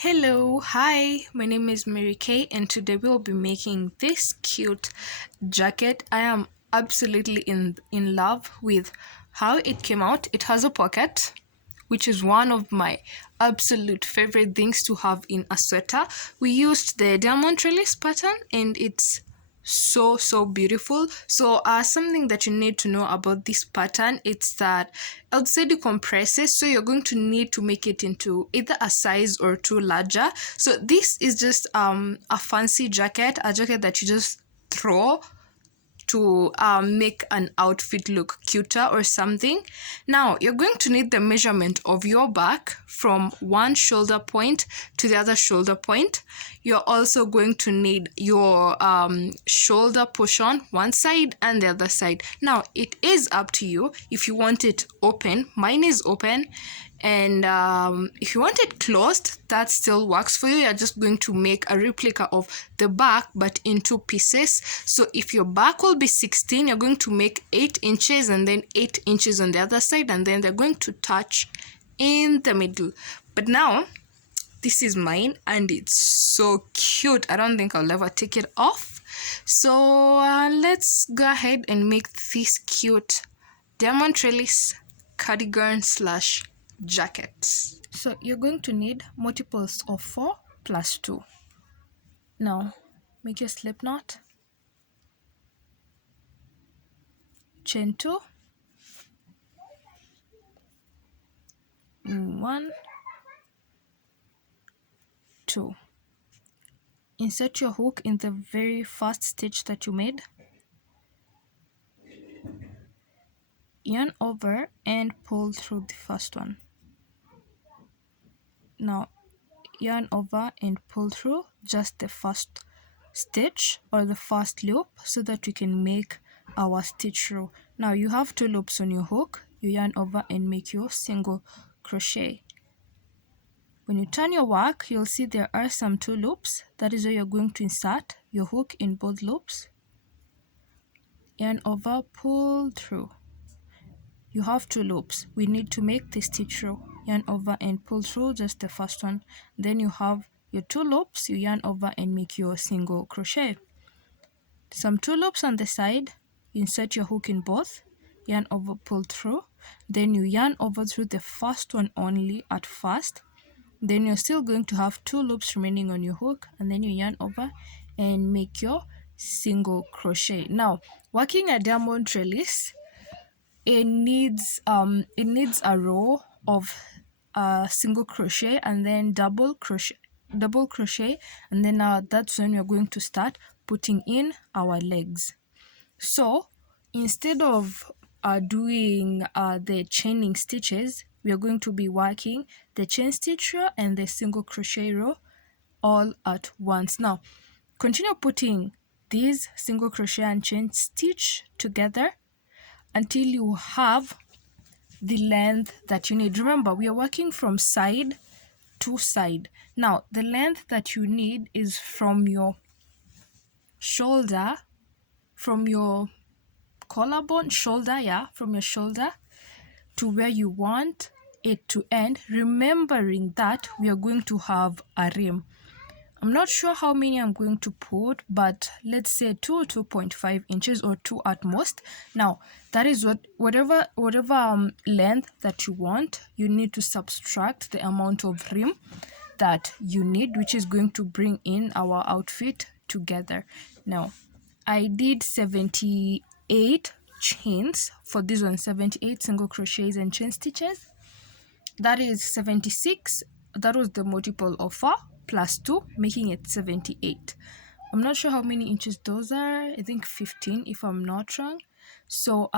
Hello, hi, my name is Mary Kay, and today we'll be making this cute jacket. I am absolutely in love with how it came out. It has a pocket, which is one of my absolute favorite things to have in a sweater. We used the diamond trellis pattern, and it's so beautiful. So something that you need to know about this pattern, it's that outside it compresses, so you're going to need to make it into either a size or two larger. So this is just a fancy jacket, a jacket that you just throw to make an outfit look cuter or something. Now you're going to need the measurement of your back from one shoulder point to the other shoulder point. You're also going to need your shoulder portion, one side and the other side. Now it is up to you if you want it open. Mine is open, and if you want it closed, that still works for you. You're just going to make a replica of the back but in two pieces. So if your back will be 16, you're going to make 8 inches and then 8 inches on the other side, and then they're going to touch in the middle. But now this is mine and it's so cute. I don't think I'll ever take it off. So let's go ahead and make this cute diamond trellis cardigan slash jackets. So you're going to need multiples of 4 plus 2. Now make your slip knot, chain 2, 1, 2. Insert your hook in the very first stitch that you made, yarn over and pull through the first one. Now yarn over and pull through just the first stitch or the first loop so that we can make our stitch row. Now you have 2 loops on your hook. You yarn over and make your single crochet. When you turn your work, you'll see there are some 2 loops. That is where you're going to insert your hook in both loops. Yarn over, pull through. You have 2 loops. We need to make the stitch row. Yarn over and pull through just the first one. Then you have your 2 loops. You yarn over and make your single crochet. Some 2 loops on the side. You insert your hook in both. Yarn over, pull through. Then you yarn over through the first one only at first. Then you're still going to have 2 loops remaining on your hook, and then you yarn over and make your single crochet. Now working a diamond trellis, it needs a row of single crochet and then double crochet, and then that's when we're going to start putting in our legs. So instead of doing the chaining stitches, we are going to be working the chain stitch row and the single crochet row all at once. Now continue putting these single crochet and chain stitch together until you have the length that you need. Remember, we are working from side to side. Now the length that you need is from your shoulder, from your collarbone, from your shoulder to where you want it to end, remembering that we are going to have a rim. I'm not sure how many I'm going to put, but let's say 2 or 2.5 inches or 2 at most. Now that is whatever length that you want. You need to subtract the amount of rim that you need, which is going to bring in our outfit together. Now I did 78 chains for this one, 78 single crochets and chain stitches. That is 76. That was the multiple of 4 plus 2, making it 78. I'm not sure how many inches those are. I think 15 if I'm not wrong. So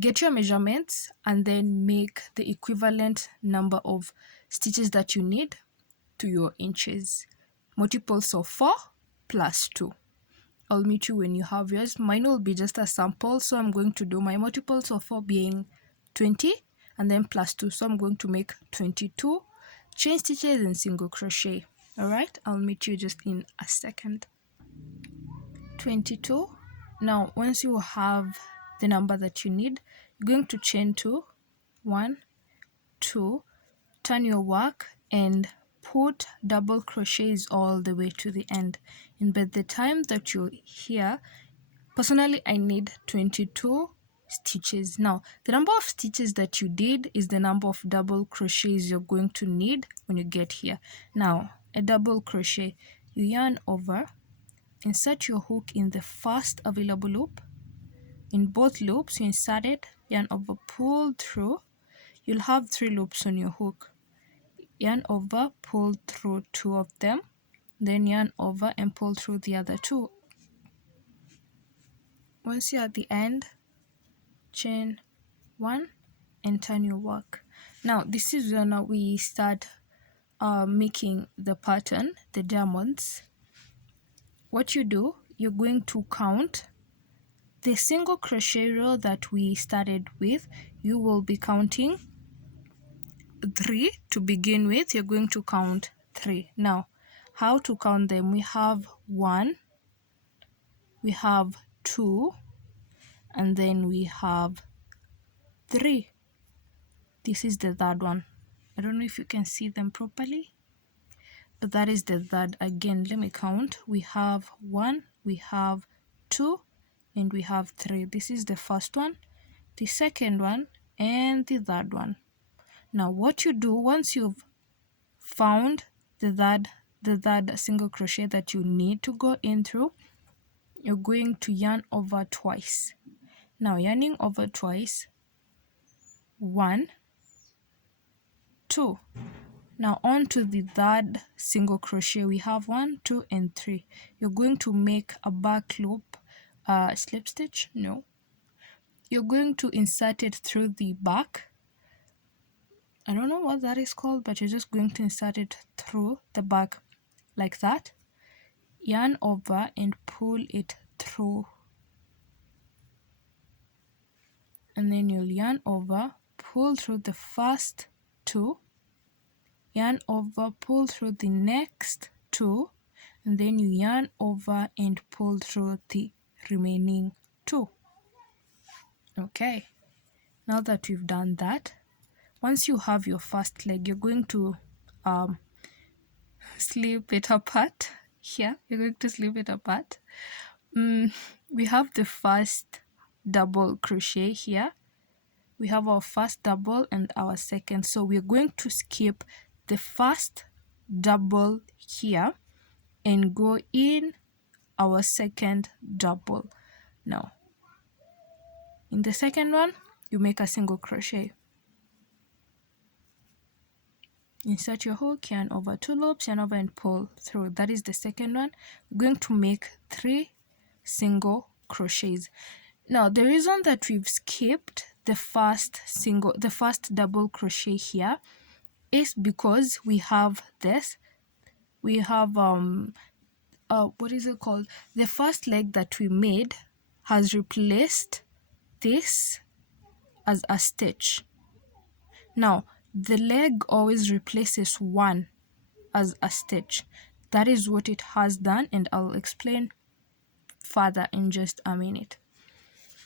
get your measurements and then make the equivalent number of stitches that you need to your inches. Multiples of 4 plus 2. I'll meet you when you have yours. Mine will be just a sample, so I'm going to do my multiples of 4 being 20 and then plus 2. So I'm going to make 22 chain stitches and single crochet. Alright, I'll meet you just in a second. 22. Now once you have the number that you need, you're going to chain 2, 1, 2, turn your work and put double crochets all the way to the end, and by the time that you're here, personally I need 22 stitches. Now the number of stitches that you did is the number of double crochets you're going to need when you get here. Now a double crochet, you yarn over, insert your hook in the first available loop. In both loops you insert it, yarn over, pull through. You'll have 3 loops on your hook. Yarn over, pull through 2 of them, then yarn over and pull through the other 2. Once you're at the end, chain 1 and turn your work. Now this is when we start making the pattern, the diamonds. What you do, you're going to count the single crochet row that we started with. You will be counting 3 to begin with. You're going to count 3. Now how to count them? We have 1, we have 2, and then we have 3. This is the third one. I don't know if you can see them properly, but that is the third. Again, let me count. We have 1, we have 2, and we have 3. This is the first one, the second one, and the third one. Now what you do, once you've found the third single crochet that you need to go in through, you're going to yarn over twice. Now yarning over twice, 1, 2. Now on to the third single crochet. We have 1, 2, and 3. You're going to make a back loop, slip stitch. No, you're going to insert it through the back. I don't know what that is called, but you're just going to insert it through the back like that. Yarn over and pull it through, and then you'll yarn over, pull through the first 2, yarn over, pull through the next 2, and then you yarn over and pull through the remaining 2. Okay, now that we've done that, once you have your first leg, you're going to slip it apart. Here you're going to slip it apart. We have the first double crochet here. We have our first double and our second, so we're going to skip the first double here and go in our second double. Now in the second one, you make a single crochet, insert your hook, yarn over 2 loops, yarn over and pull through. That is the second one. We're going to make 3 single crochets. Now the reason that we've skipped the first double crochet here is because we have this. We have what is it called? The first leg that we made has replaced this as a stitch. Now the leg always replaces one as a stitch. That is what it has done, and I'll explain further in just a minute.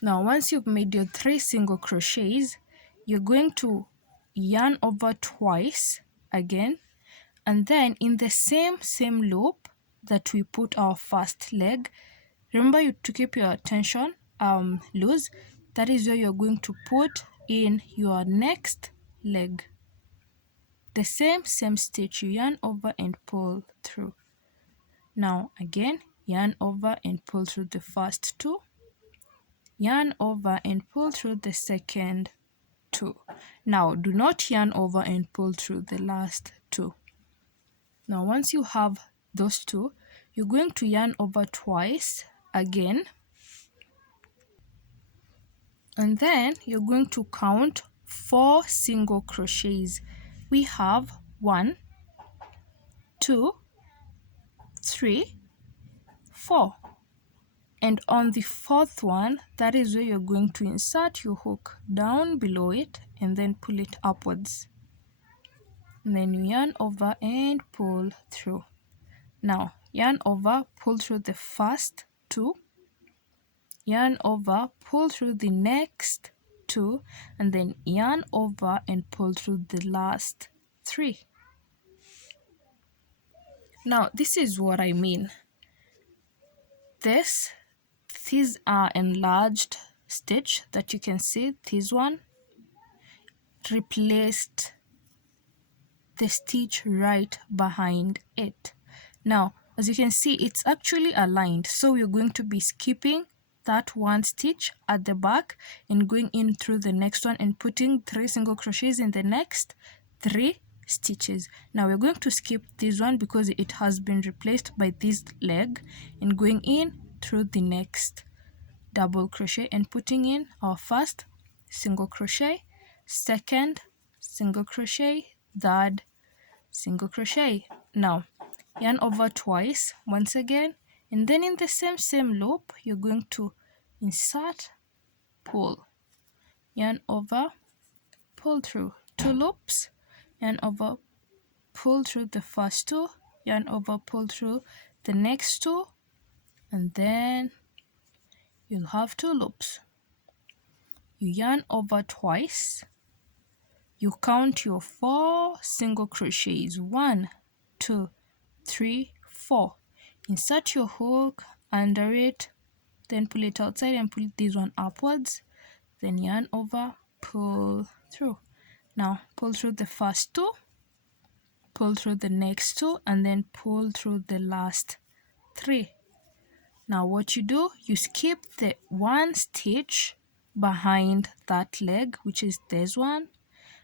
Now once you've made your 3 single crochets, you're going to yarn over twice again, and then in the same loop that we put our first leg, remember to keep your tension loose. That is where you're going to put in your next leg. The same stitch, you yarn over and pull through. Now again, yarn over and pull through the first 2, yarn over and pull through the second 2. Now do not yarn over and pull through the last 2. Now once you have those 2, you're going to yarn over twice again, and then you're going to count 4 single crochets. We have 1, 2, 3, 4, and on the 4th one, that is where you're going to insert your hook down below it and then pull it upwards, and then you yarn over and pull through. Now yarn over, pull through the first 2, yarn over, pull through the next 2, and then yarn over and pull through the last 3. Now this is what I mean. These are enlarged stitch that you can see. This one replaced the stitch right behind it. Now, as you can see, it's actually aligned. So we're going to be skipping that one stitch at the back and going in through the next one and putting 3 single crochets in the next 3 stitches. Now we're going to skip this one because it has been replaced by this leg, and going in through the next double crochet and putting in our first single crochet, second single crochet, third single crochet. Now yarn over twice once again, and then in the same loop you're going to insert, pull, yarn over, pull through 2 loops, yarn over, pull through the first 2, yarn over, pull through the next 2, and then you'll have 2 loops. You yarn over twice, you count your 4 single crochets, 1, 2, 3, 4. Insert your hook under it, then pull it outside and pull this one upwards, then yarn over, pull through. Now pull through the first 2, pull through the next 2, and then pull through the last 3. Now what you do, you skip the 1 stitch behind that leg, which is this one,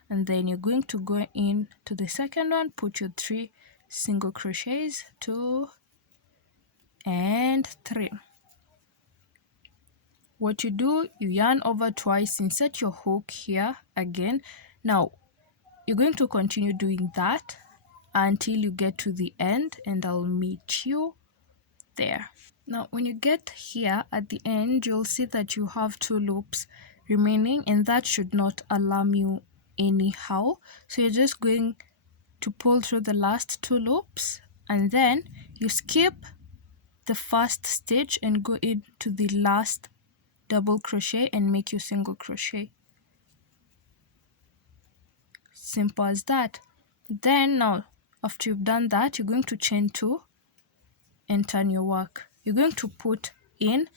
and then you're going to go in to the second one, put your 3 single crochets, 2 and 3. What you do, you yarn over twice, insert your hook here again. Now you're going to continue doing that until you get to the end, and I'll meet you there. Now when you get here at the end, you'll see that you have 2 loops remaining, and that should not alarm you anyhow. So you're just going to pull through the last 2 loops, and then you skip the first stitch and go into the last double crochet and make your single crochet. Simple as that. Then now after you've done that, you're going to chain 2 and turn your work. You're going to put in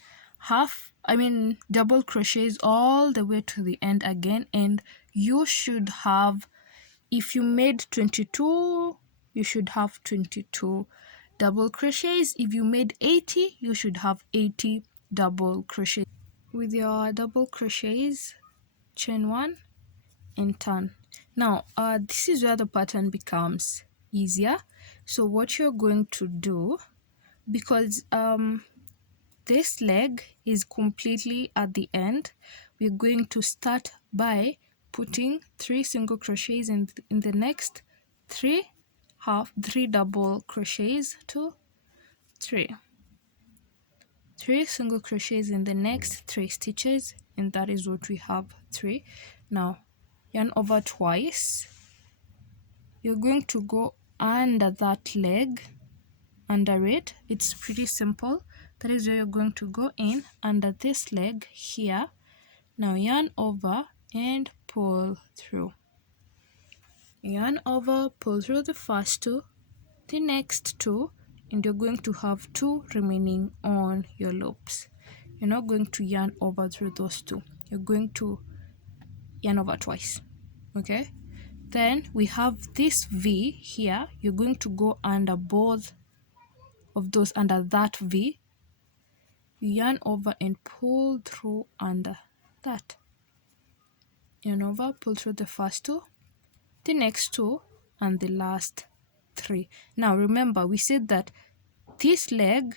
double crochets all the way to the end again, and you should have, if you made 22, you should have 22 double crochets. If you made 80, you should have 80 double crochets. With your double crochets, chain 1 and turn. Now this is where the pattern becomes easier. So what you're going to do, because this leg is completely at the end, we're going to start by putting 3 single crochets in the next 3 double crochets, 2, 3, 3 single crochets in the next 3 stitches, and that is what we have, 3. Now yarn over twice, you're going to go under that leg, under it. It's pretty simple. That is where you're going to go in under this leg here. Now yarn over and pull through. Yarn over, pull through the first 2, the next 2, and you're going to have 2 remaining on your loops. You're not going to yarn over through those 2. You're going to yarn over twice. Okay? Then we have this V here. You're going to go under both of those, under that V. You yarn over and pull through under that. Yarn over, pull through the first 2, the next 2, and the last 3. Now remember, we said that this leg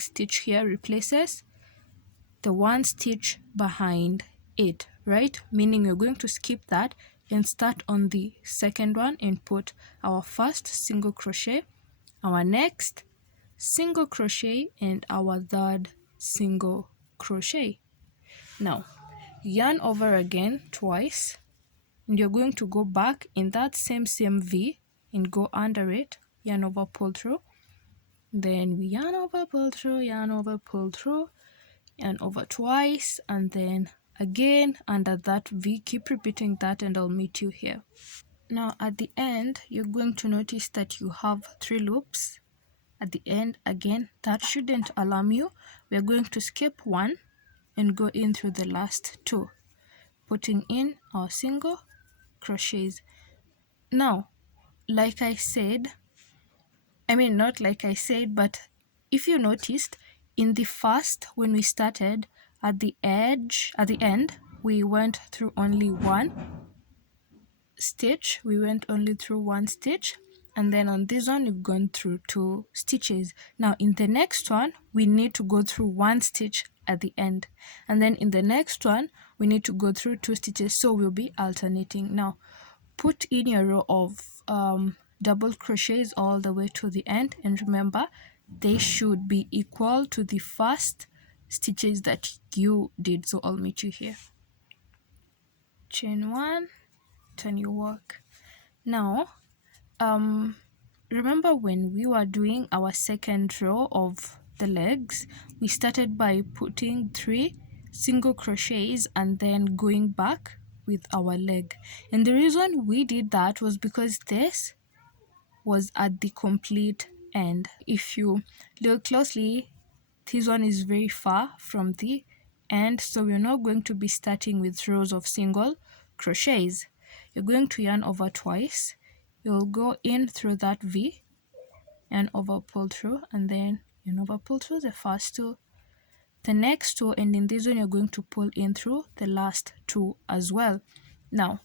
stitch here replaces the 1 stitch behind it, right? Meaning we're going to skip that and start on the second one and put our first single crochet, our next single crochet, and our third single crochet. Now yarn over again twice, and you're going to go back in that same V and go under it, yarn over, pull through, then we yarn over, pull through, yarn over, pull through, yarn over twice, and then again under that V. Keep repeating that and I'll meet you here. Now at the end, you're going to notice that you have 3 loops at the end. Again, that shouldn't alarm you. We're going to skip one and go in through the last 2, putting in our single crochets. Now, like I said, not like I said, but if you noticed, in the first, when we started, at the end, we went through only one stitch. And then on this one, we've gone through 2 stitches. Now, in the next one, we need to go through 1 stitch at the end. And then in the next one, we need to go through 2 stitches. So we'll be alternating. Now, put in your row of double crochets all the way to the end, and remember they should be equal to the first stitches that you did. So I'll meet you here. Chain 1, turn your work. Now remember when we were doing our second row of the legs, we started by putting 3 single crochets and then going back with our leg. And the reason we did that was because this was at the complete end. If you look closely, this one is very far from the end, so we're not going to be starting with rows of single crochets. You're going to yarn over twice. You'll go in through that V and over pull through, and then yarn over pull through the first 2, the next 2, and in this one you're going to pull in through the last 2 as well. Now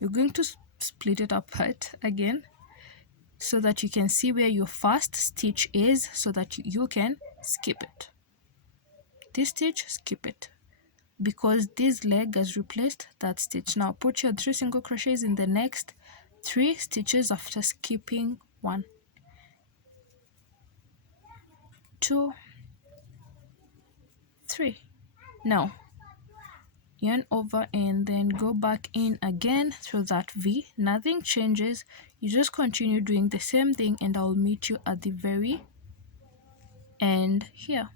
you're going to split it apart again so that you can see where your first stitch is, so that you can skip it. This stitch, skip it, because this leg has replaced that stitch. Now put your 3 single crochets in the next 3 stitches after skipping 1, 2, 3. Now yarn over and then go back in again through that V. Nothing changes, you just continue doing the same thing, and I'll meet you at the very end here.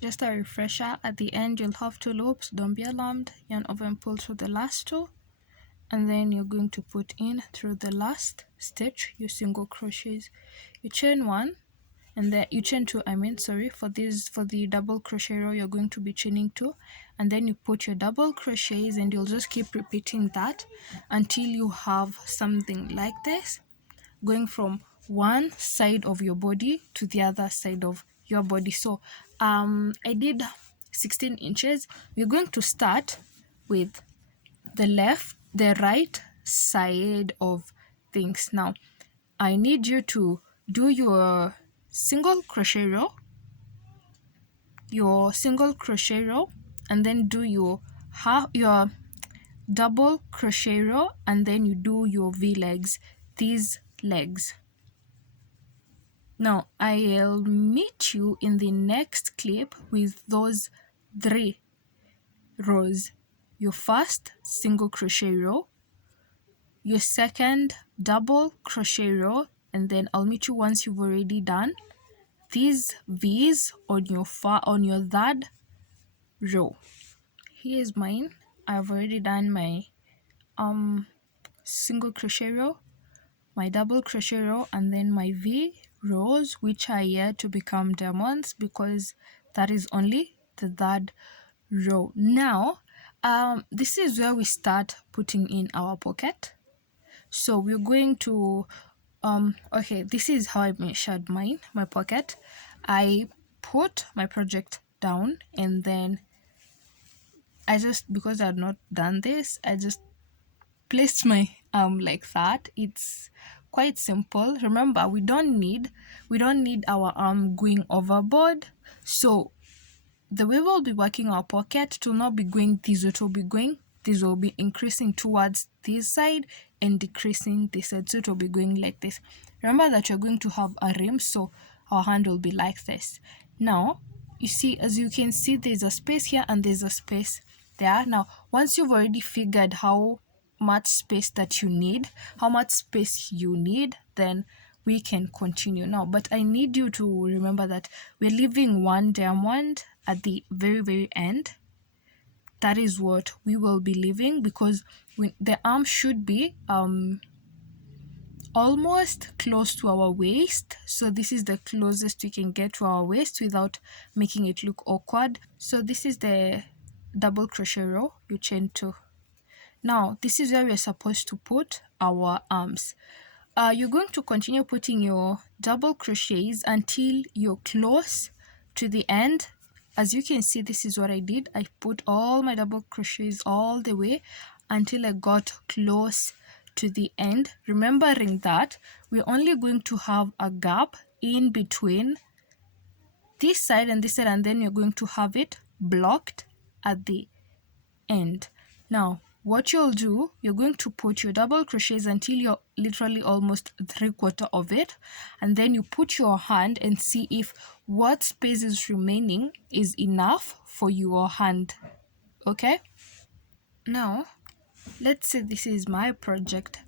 Just a refresher, at the end you'll have 2 loops, don't be alarmed. Yarn over and pull through the last 2, and then you're going to put in through the last stitch your single crochets. You chain 1, and then you chain 2, for the double crochet row you're going to be chaining 2, and then you put your double crochets, and you'll just keep repeating that until you have something like this, going from one side of your body to the other side of your body. So I did 16 inches. We're going to start with the right side of things. Now I need you to do your single crochet row, and then do your double crochet row, and then you do your V legs, these legs. Now I'll meet you in the next clip with those 3 rows: your first single crochet row, your second double crochet row, and then I'll meet you once you've already done these V's on your third row. Here's mine. I've already done my single crochet row, my double crochet row, and then my V rows, which are yet to become diamonds because that is only the third row. Now this is where we start putting in our pocket. So we're going to okay, this is how I measured my pocket. I put my project down, and then because I had not done this, I just placed my like that. It's quite simple. Remember, we don't need our arm going overboard. So the way we'll be working our pocket to not be going this, this will be increasing towards this side and decreasing this side, so it will be going like this. Remember that you're going to have a rim, so our hand will be like this. Now you see, as you can see, there's a space here and there's a space there. Now once you've already figured how much space you need, then we can continue now. But I need you to remember that we're leaving one diamond at the very end. that is what we will be leaving, because the arm should be almost close to our waist. So this is the closest we can get to our waist without making it look awkward. So this is the double crochet row you chain 2. Now this is where we're supposed to put our arms. You're going to continue putting your double crochets until you're close to the end. As you can see, this is what I did. I put all my double crochets all the way until I got close to the end, remembering that we're only going to have a gap in between this side and this side, and then you're going to have it blocked at the end. Now what you'll do, you're going to put your double crochets until you're literally almost 3/4 of it, and then you put your hand and see if what space is remaining is enough for your hand. Okay, now let's say this is my project.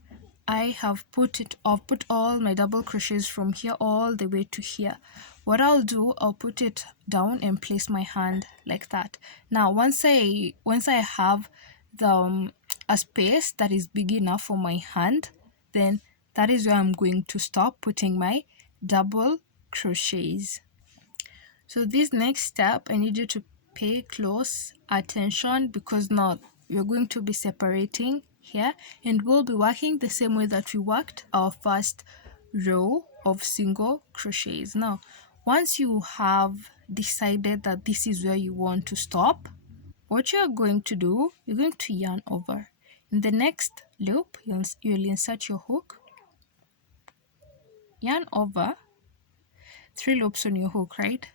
I've put all my double crochets from here all the way to here. What I'll do, I'll put it down and place my hand like that. Now once I have the a space that is big enough for my hand, then that is where I'm going to stop putting my double crochets. So this next step, I need you to pay close attention, because now we're going to be separating here, and we'll be working the same way that we worked our first row of single crochets. Now once you have decided that this is where you want to stop, what you're going to do, you're going to yarn over. In the next loop, you'll insert your hook, yarn over, 3 loops on your hook, right?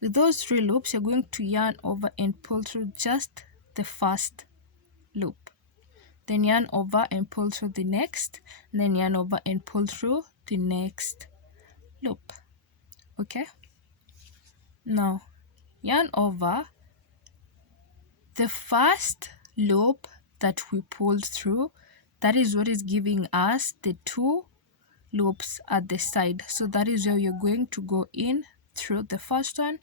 With those 3 loops, you're going to yarn over and pull through just the first loop. Then yarn over and pull through the next, and then yarn over and pull through the next loop. Okay? Now, yarn over the first loop that we pulled through. That is what is giving us the 2 loops at the side. So that is where you're going to go in through the first one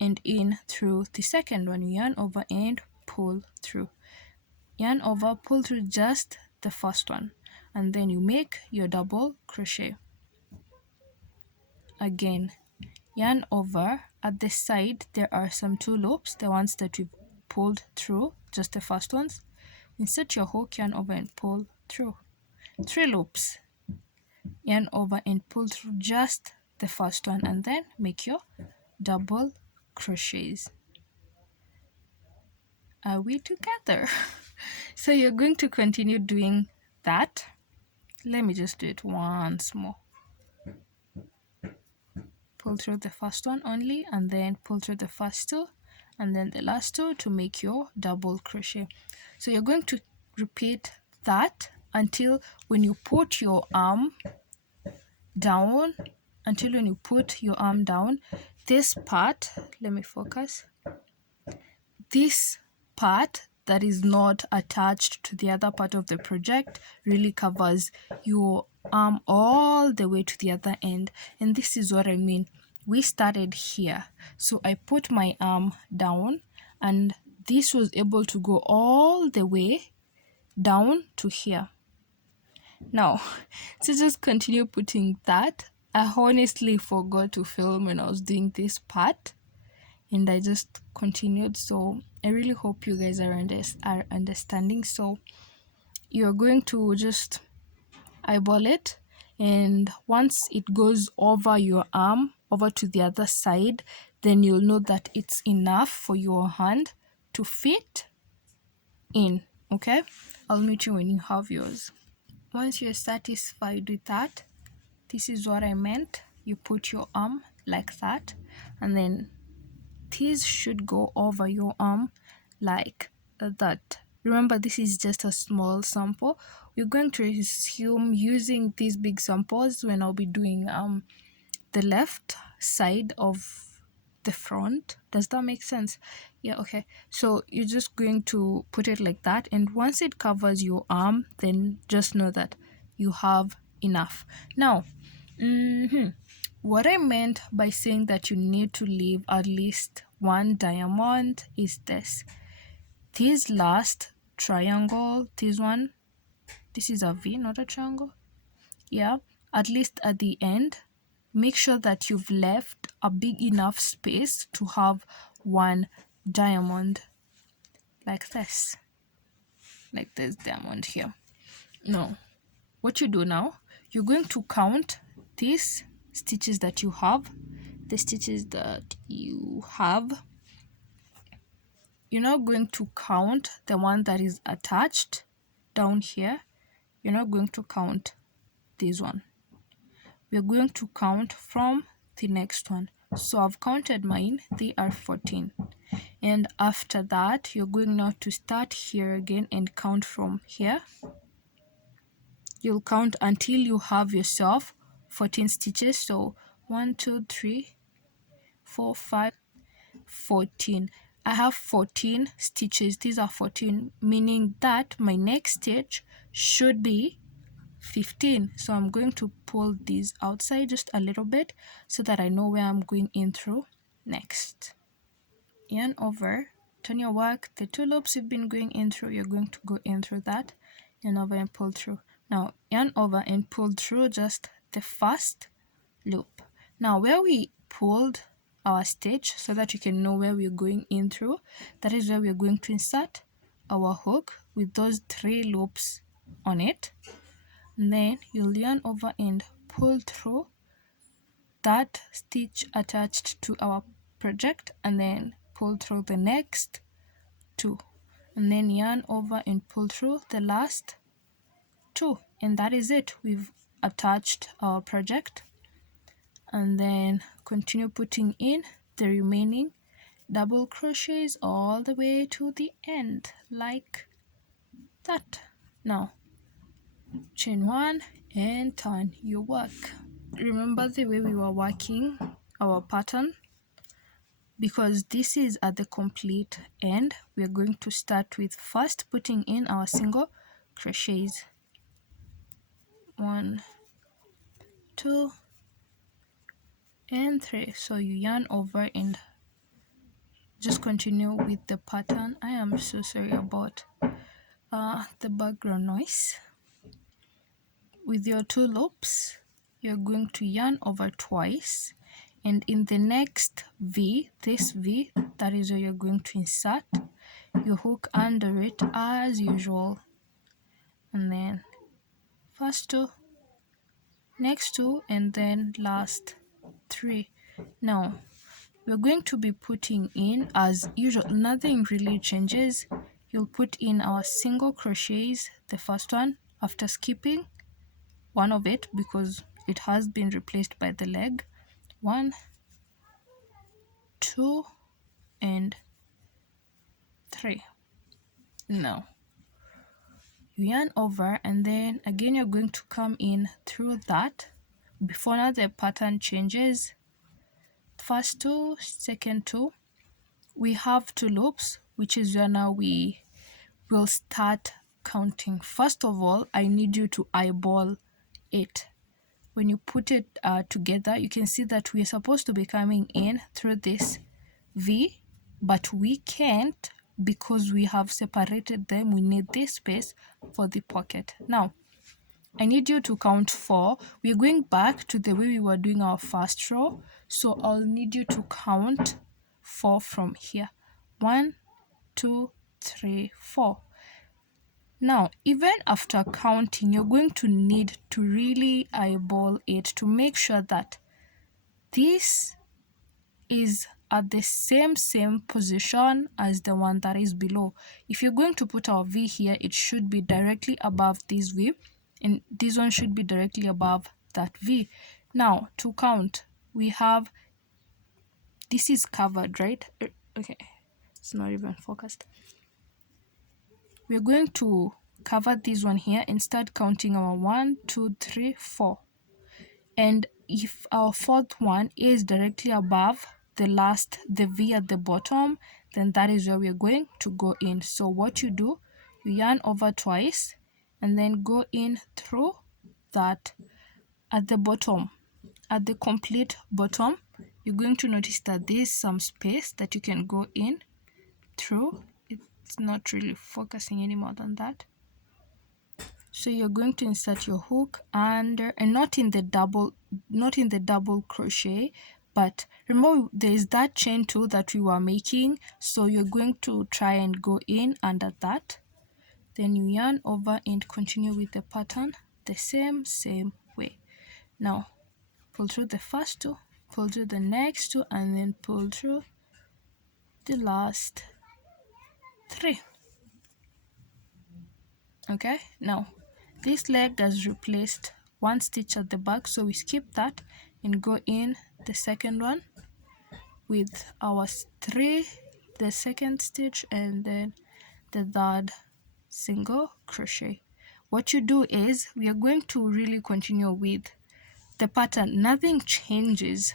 and in through the second one. You yarn over and pull through. Yarn over, pull through just the first one, and then you make your double crochet. Again, yarn over. At the side there are some 2 loops, the ones that we pulled through, just the first ones. Insert your hook, yarn over and pull through. 3 loops, yarn over and pull through just the first one, and then make your double crochets. Are we together? So you're going to continue doing that. Let me just do it once more. Pull through the first one only, and then pull through the first 2, and then the last 2 to make your double crochet. So you're going to repeat that until when you put your arm down, this part, let me focus, this part that is not attached to the other part of the project really covers your arm all the way to the other end. And this is what I mean. We started here, so I put my arm down, and this was able to go all the way down to here. Now to just continue putting that, I honestly forgot to film when I was doing this part, and I just continued. So I really hope you guys are understanding. So you're going to just eyeball it, and once it goes over your arm over to the other side, then you'll know that it's enough for your hand to fit in. Okay, I'll meet you when you have yours. Once you're satisfied with that, this is what I meant. You put your arm like that, and then these should go over your arm like that. Remember, this is just a small sample. We're going to resume using these big samples when I'll be doing the left side of the front. Does that make sense? Yeah, okay. So you're just going to put it like that, and once it covers your arm, then just know that you have enough. Now, what I meant by saying that you need to leave at least one diamond is this last triangle, this one, this is a V, not a triangle. Yeah, at least at the end, make sure that you've left a big enough space to have one diamond, like this diamond here. Now what you do now, you're going to count these stitches that you have, you're not going to count the one that is attached down here. You're not going to count this one. We're going to count from the next one. So I've counted mine, they are 14. And after that, you're going now to start here again and count from here. You'll count until you have yourself 14 stitches. So 1, 2, 3, 4, 5, 14. I have 14 stitches. These are 14, meaning that my next stitch should be 15. So I'm going to pull these outside just a little bit so that I know where I'm going in through next. Yarn over, turn your work, the 2 loops you've been going in through, you're going to go in through that, yarn over and pull through. Now yarn over and pull through just the first loop. Now where we pulled our stitch, so that you can know where we're going in through, that is where we're going to insert our hook with those 3 loops on it. And then you'll yarn over and pull through that stitch attached to our project, and then pull through the next 2, and then yarn over and pull through the last 2, and that is it. We've attached our project, and then continue putting in the remaining double crochets all the way to the end, like that. Now chain 1 and turn your work. Remember the way we were working our pattern, because this is at the complete end. We're going to start with first putting in our single crochets. 1, 2, and 3. So you yarn over and just continue with the pattern. I am so sorry about the background noise. With your 2 loops, you're going to yarn over twice, and in the next V, this V, that is where you're going to insert your hook under it as usual, and then first 2, next 2, and then last 3. Now we're going to be putting in as usual, nothing really changes. You'll put in our single crochets, the first one, after skipping one of it because it has been replaced by the leg. 1, 2, and 3. Now you yarn over, and then again you're going to come in through that. Before now the pattern changes. First 2, second 2, we have 2 loops, which is where now we will start counting. First of all, I need you to eyeball it. When you put it together, you can see that we're supposed to be coming in through this V, but we can't because we have separated them. We need this space for the pocket. Now I need you to count 4. We're going back to the way we were doing our first row, so I'll need you to count 4 from here. 1, 2, 3, 4. Now, even after counting, you're going to need to really eyeball it to make sure that this is at the same position as the one that is below. If you're going to put our V here, it should be directly above this V, and this one should be directly above that V. Now, to count, we have, this is covered, right? Okay, it's not even focused. We're going to cover this one here and start counting our 1, 2, 3, 4. And if our 4th one is directly above the V at the bottom, then that is where we're going to go in. So what you do, you yarn over twice and then go in through that at the bottom, at the complete bottom. you're going to notice that there's some space that you can go in through. It's not really focusing any more than that. So you're going to insert your hook under, and not in the double crochet, but remember there's that chain 2 that we were making, so you're going to try and go in under that. Then you yarn over and continue with the pattern the same way. Now pull through the first 2, pull through the next 2, and then pull through the last 3. Okay, now this leg has replaced 1 stitch at the back, so we skip that and go in the second one with our 3, the second stitch, and then the third single crochet. What you do is we are going to really continue with the pattern, nothing changes.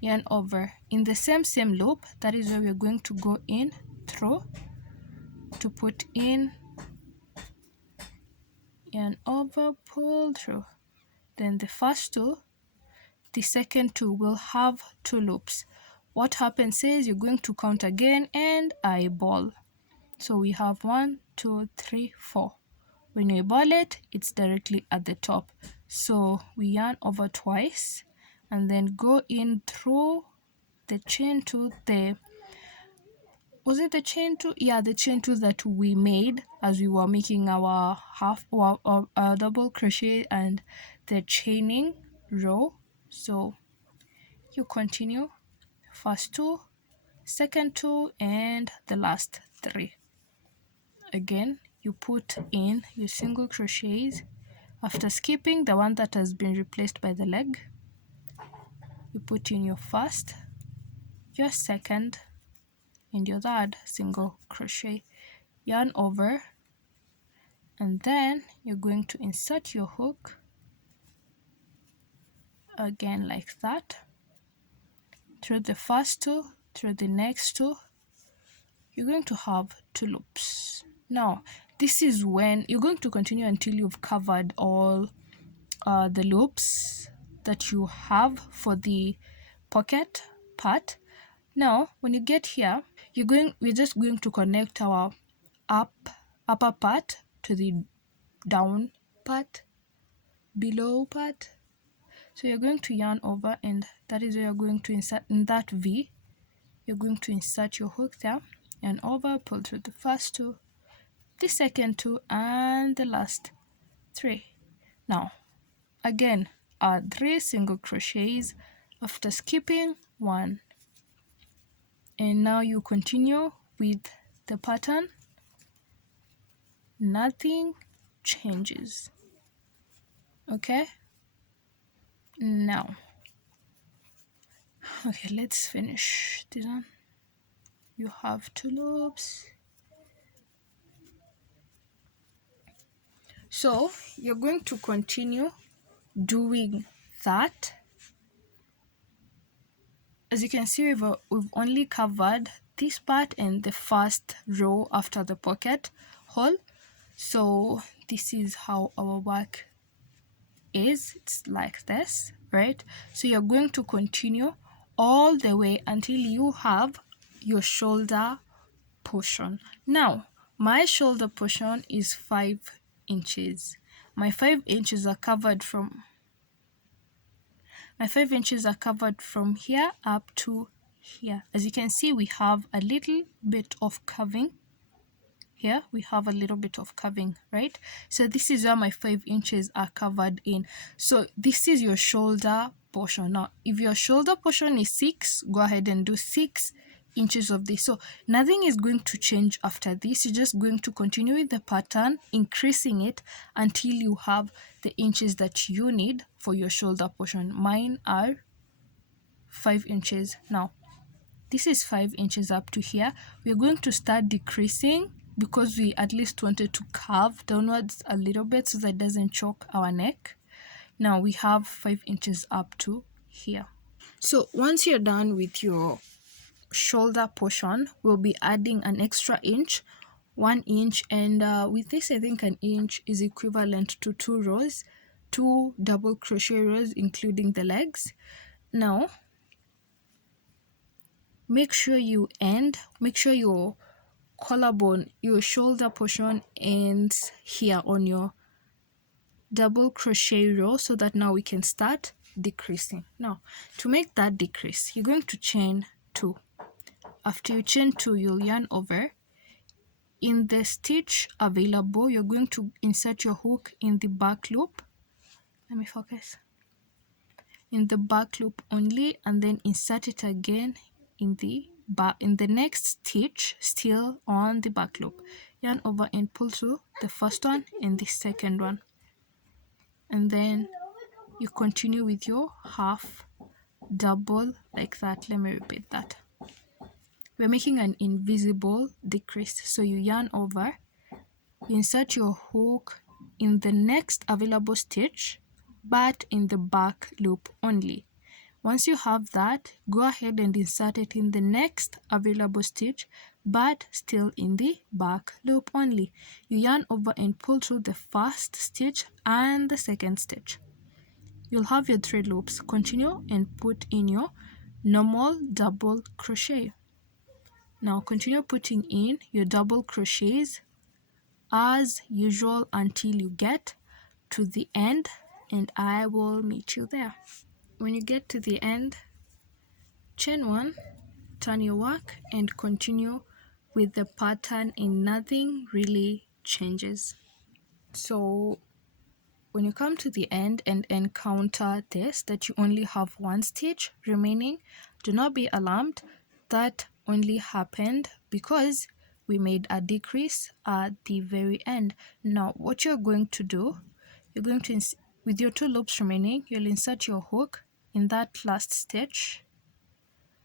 Yarn over in the same loop, that is where we're going to go in through to put in, yarn over, pull through. Then the first 2, the second 2 will have 2 loops. What happens is you're going to count again and eyeball. So we have 1, 2, 3, 4. When you eyeball it, it's directly at the top. So we yarn over twice and then go in through the chain 2, was it the chain 2? Yeah, the chain 2 that we made as we were making our double crochet and the chaining row. So you continue first 2, second 2, and the last 3. Again, you put in your single crochets after skipping the one that has been replaced by the leg. You put in your first, your second, and your third single crochet, yarn over, and then you're going to insert your hook again like that through the first 2, through the next 2. You're going to have 2 loops. Now this is when you're going to continue until you've covered all the loops that you have for the pocket part. Now when you get here, we're just going to connect our upper part to the down part, below part. So you're going to yarn over, and that is where you're going to insert in that V. You're going to insert your hook there and over, pull through the first 2, the second 2, and the last 3. Now again, 3 single crochets after skipping 1, and now you continue with the pattern. Nothing changes. Okay, now let's finish this one. You have 2 loops, so you're going to continue doing that. As you can see, we've only covered this part and the first row after the pocket hole. So this is how our work is. It's like this, right? So you're going to continue all the way until you have your shoulder portion. Now my shoulder portion is 5 inches. My 5 inches are covered from here up to here. As you can see, we have a little bit of curving here. Right? So this is where my 5 inches are covered in. So this is your shoulder portion. Now if your shoulder portion is 6, go ahead and do 6 inches of this. So nothing is going to change after this. You're just going to continue with the pattern, increasing it until you have the inches that you need for your shoulder portion. Mine are 5 inches. Now this is 5 inches up to here. We're going to start decreasing because we at least wanted to curve downwards a little bit so that it doesn't choke our neck. Now we have 5 inches up to here. So once you're done with your shoulder portion, we'll be adding an extra inch, 1 inch, and with this I think an inch is equivalent to 2 double crochet rows including the legs. Now make sure your collarbone, your shoulder portion ends here on your double crochet row, so that now we can start decreasing. Now to make that decrease, you're going to chain 2. After you chain 2, you'll yarn over. In the stitch available, you're going to insert your hook in the back loop. Let me focus. In the back loop only, and then insert it again in the next stitch, still on the back loop. Yarn over and pull through the first one and the second one, and then you continue with your half double like that. Let me repeat that. We're making an invisible decrease, so you yarn over, you insert your hook in the next available stitch, but in the back loop only. Once you have that, go ahead and insert it in the next available stitch, but still in the back loop only. You yarn over and pull through the first stitch and the second stitch. You'll have your 3 loops. Continue and put in your normal double crochet. Now continue putting in your double crochets as usual until you get to the end, and I will meet you there. When you get to the end, chain 1, turn your work, and continue with the pattern, and nothing really changes. So when you come to the end and encounter this, that you only have 1 stitch remaining, do not be alarmed. That only happened because we made a decrease at the very end. Now what you're going to do, you're going to, with your 2 loops remaining, you'll insert your hook in that last stitch,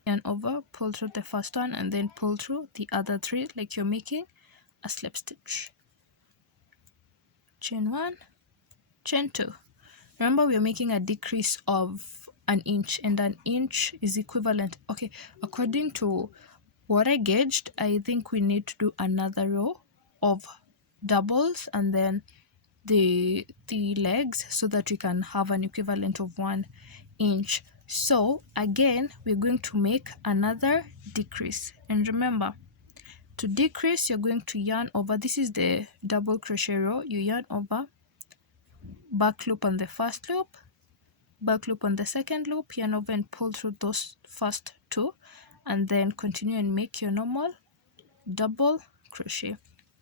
yarn over, pull through the first one, and then pull through the other 3 like you're making a slip stitch. Chain 1, chain 2. Remember, we are making a decrease of 1 inch, and 1 inch is equivalent. Okay, according to what I gauged, I think we need to do another row of doubles and then the legs, so that we can have an equivalent of 1 inch. So again, we're going to make another decrease, and remember, to decrease, you're going to yarn over. This is the double crochet row. You yarn over, back loop on the first loop, back loop on the second loop, yarn over and pull through those first 2, and then continue and make your normal double crochet.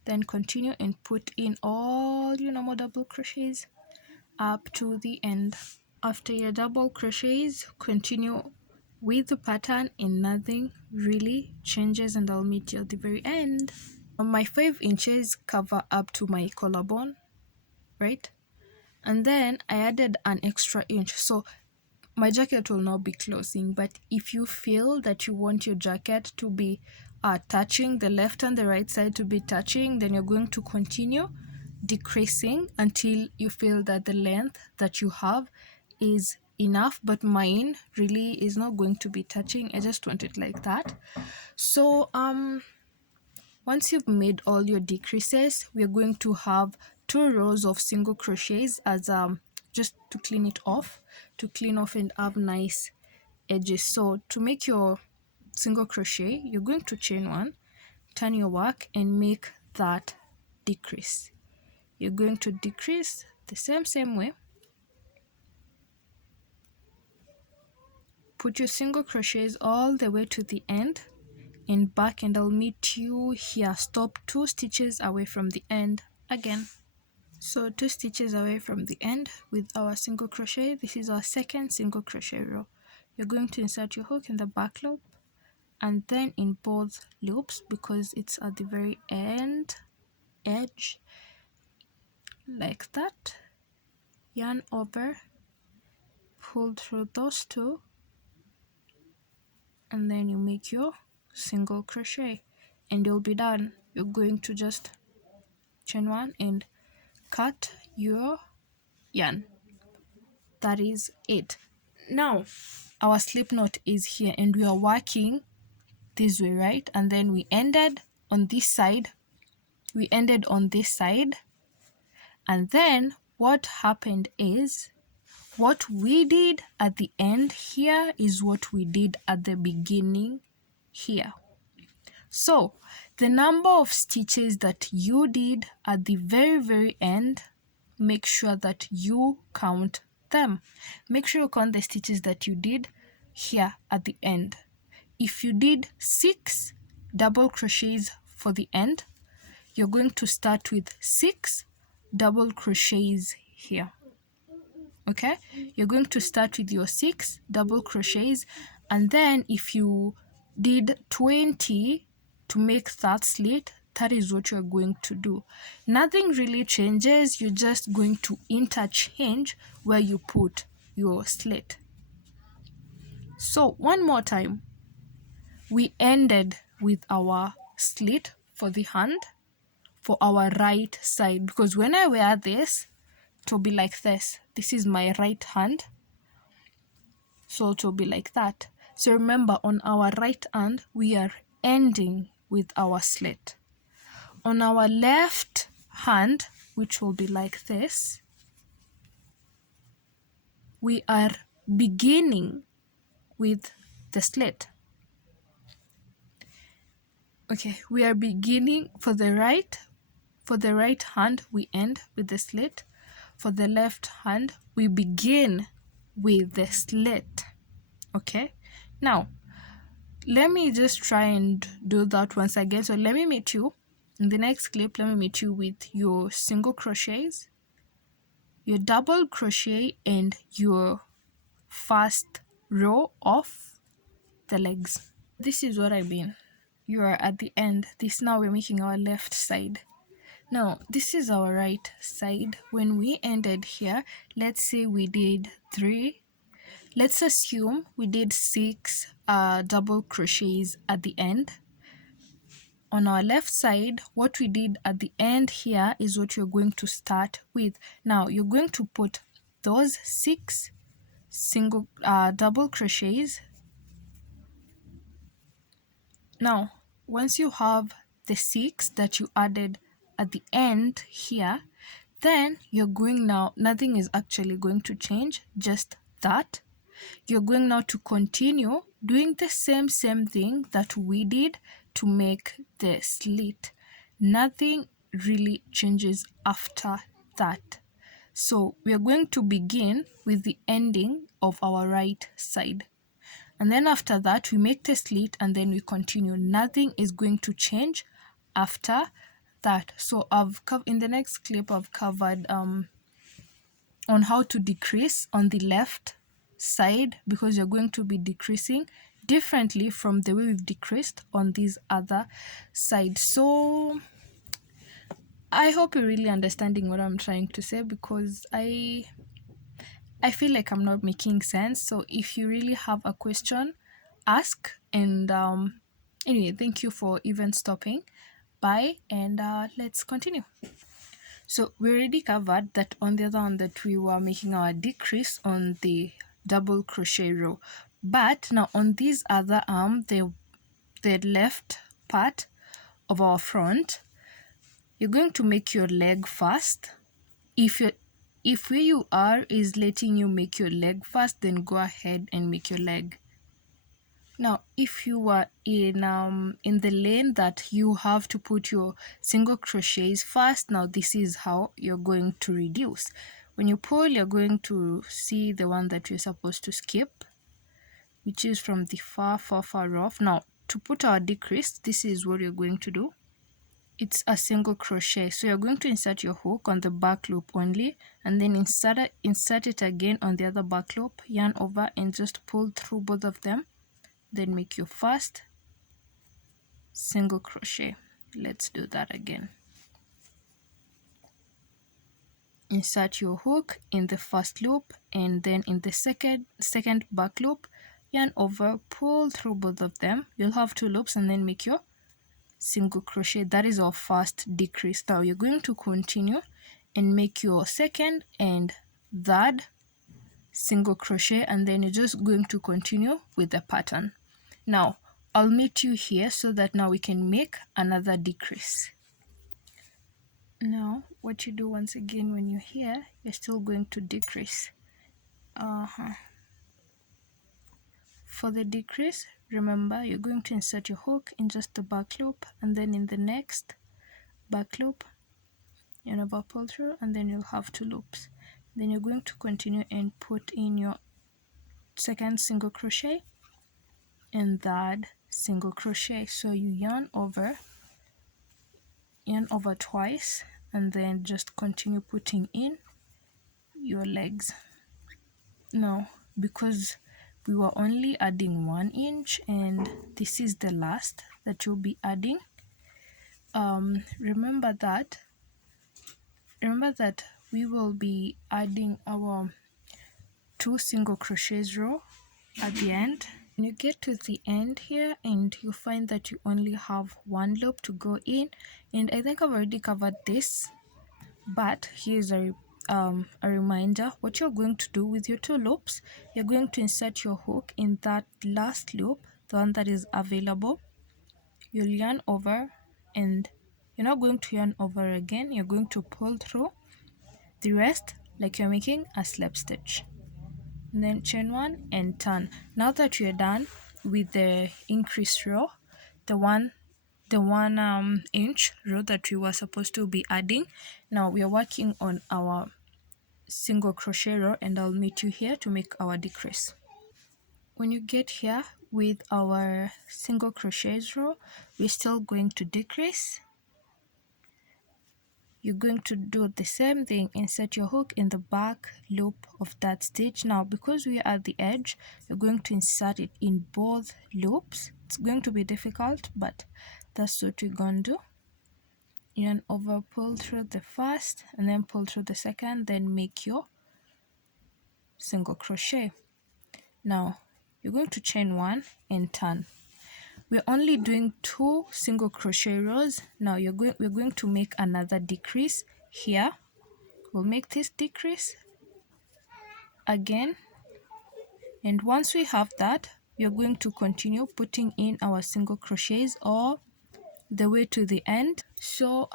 Then continue and put in all your normal double crochets up to the end. After your double crochets, continue with the pattern and nothing really changes, and I'll meet you at the very end. My 5 inches cover up to my collarbone, right? And then I added an extra inch, so my jacket will not be closing. But if you feel that you want your jacket to be touching, the left and the right side to be touching, then you're going to continue decreasing until you feel that the length that you have is enough. But mine really is not going to be touching. I just want it like that. So once you've made all your decreases, we're going to have 2 rows of single crochets as just to clean off and have nice edges. So to make your single crochet, you're going to chain 1, turn your work, and make that decrease. You're going to decrease the same way, put your single crochets all the way to the end and back, and I'll meet you here. Stop 2 stitches away from the end again. So 2 stitches away from the end with our single crochet. This is our second single crochet row. You're going to insert your hook in the back loop and then in both loops, because it's at the very end edge, like that. Yarn over, pull through those 2, and then you make your single crochet and you'll be done. You're going to just chain 1 and cut your yarn. That is it. Now our slip knot is here and we are working this way, right? And then we ended on this side, and then what happened is, what we did at the end here is what we did at the beginning here. So the number of stitches that you did at the very end, make sure that you count them. Make sure you count the stitches that you did here at the end. If you did 6 double crochets for the end, you're going to start with 6 double crochets here. Okay, you're going to start with your 6 double crochets, and then if you did 20 to make that slit, that is what you're going to do. Nothing really changes, you're just going to interchange where you put your slit. So one more time, we ended with our slit for the hand for our right side, because when I wear this, it will be like this. This is my right hand, so it will be like that. So remember, on our right hand, we are ending with our slit. On our left hand, which will be like this, we are beginning with the slit. Okay, we are beginning for the right hand, we end with the slit. For the left hand, we begin with the slit. Okay, now let me just try and do that once again. So let me meet you in the next clip. Let me meet you with your single crochets, your double crochet, and your first row of the legs. This is what I mean. You are at the end. This, now we're making our left side. Now this is our right side. When we ended here, let's say we did 3, let's assume we did 6 double crochets at the end. On our left side, what we did at the end here is what you're going to start with. Now you're going to put those 6 single double crochets. Now once you have the 6 that you added at the end here, then you're going, now nothing is actually going to change, just that you're going now to continue doing the same thing that we did to make the slit. Nothing really changes after that. So we are going to begin with the ending of our right side, and then after that we make the slit, and then we continue. Nothing is going to change after that. So in the next clip I've covered on how to decrease on the left side, because you're going to be decreasing differently from the way we've decreased on these other sides. So I hope you're really understanding what I'm trying to say, because I feel like I'm not making sense. So if you really have a question, ask. And anyway, thank you for even stopping by, and let's continue. So we already covered that on the other one that we were making our decrease on the double crochet row, but now on this other arm, the left part of our front, you're going to make your leg first. If where you are is letting you make your leg first, then go ahead and make your leg. Now if you are in the lane that you have to put your single crochets first, now this is how you're going to reduce. When you pull, you're going to see the one that you're supposed to skip, which is from the far off. Now to put our decrease, this is what you're going to do. It's a single crochet, so you're going to insert your hook on the back loop only, and then insert it again on the other back loop, yarn over, and just pull through both of them, then make your first single crochet. Let's do that again. Insert your hook in the first loop, and then in the second back loop, yarn over, pull through both of them. You'll have 2 loops, and then make your single crochet. That is our first decrease. Now you're going to continue and make your second and third single crochet, and then you're just going to continue with the pattern. Now I'll meet you here so that now we can make another decrease. Now what you do once again, when you're here, you're still going to decrease For the decrease, remember you're going to insert your hook in just the back loop, and then in the next back loop you never pull through, and then you'll have 2 loops. Then you're going to continue and put in your second single crochet and third single crochet. So you yarn over twice, and then just continue putting in your legs. Now, because we were only adding 1 inch and this is the last that you'll be adding, remember that we will be adding our 2 single crochets row at the end. When you get to the end here and you find that you only have 1 loop to go in, and I think I've already covered this, but here's a reminder. What you're going to do with your 2 loops, you're going to insert your hook in that last loop, the one that is available. You'll yarn over, and you're not going to yarn over again, you're going to pull through the rest like you're making a slip stitch, and then chain 1 and turn. Now that you're done with the increase row, the one inch row that we were supposed to be adding, now we are working on our single crochet row, and I'll meet you here to make our decrease. When you get here with our single crochets row, we're still going to decrease. You're going to do the same thing, insert your hook in the back loop of that stitch. Now because we are at the edge, you're going to insert it in both loops. It's going to be difficult, but that's what we're going to do. Yarn over, pull through the first, and then pull through the second, then make your single crochet. Now you're going to chain 1 and turn. We're only doing 2 single crochet rows. Now we're going to make another decrease here. We'll make this decrease again, and once we have that, we are going to continue putting in our single crochets all the way to the end. So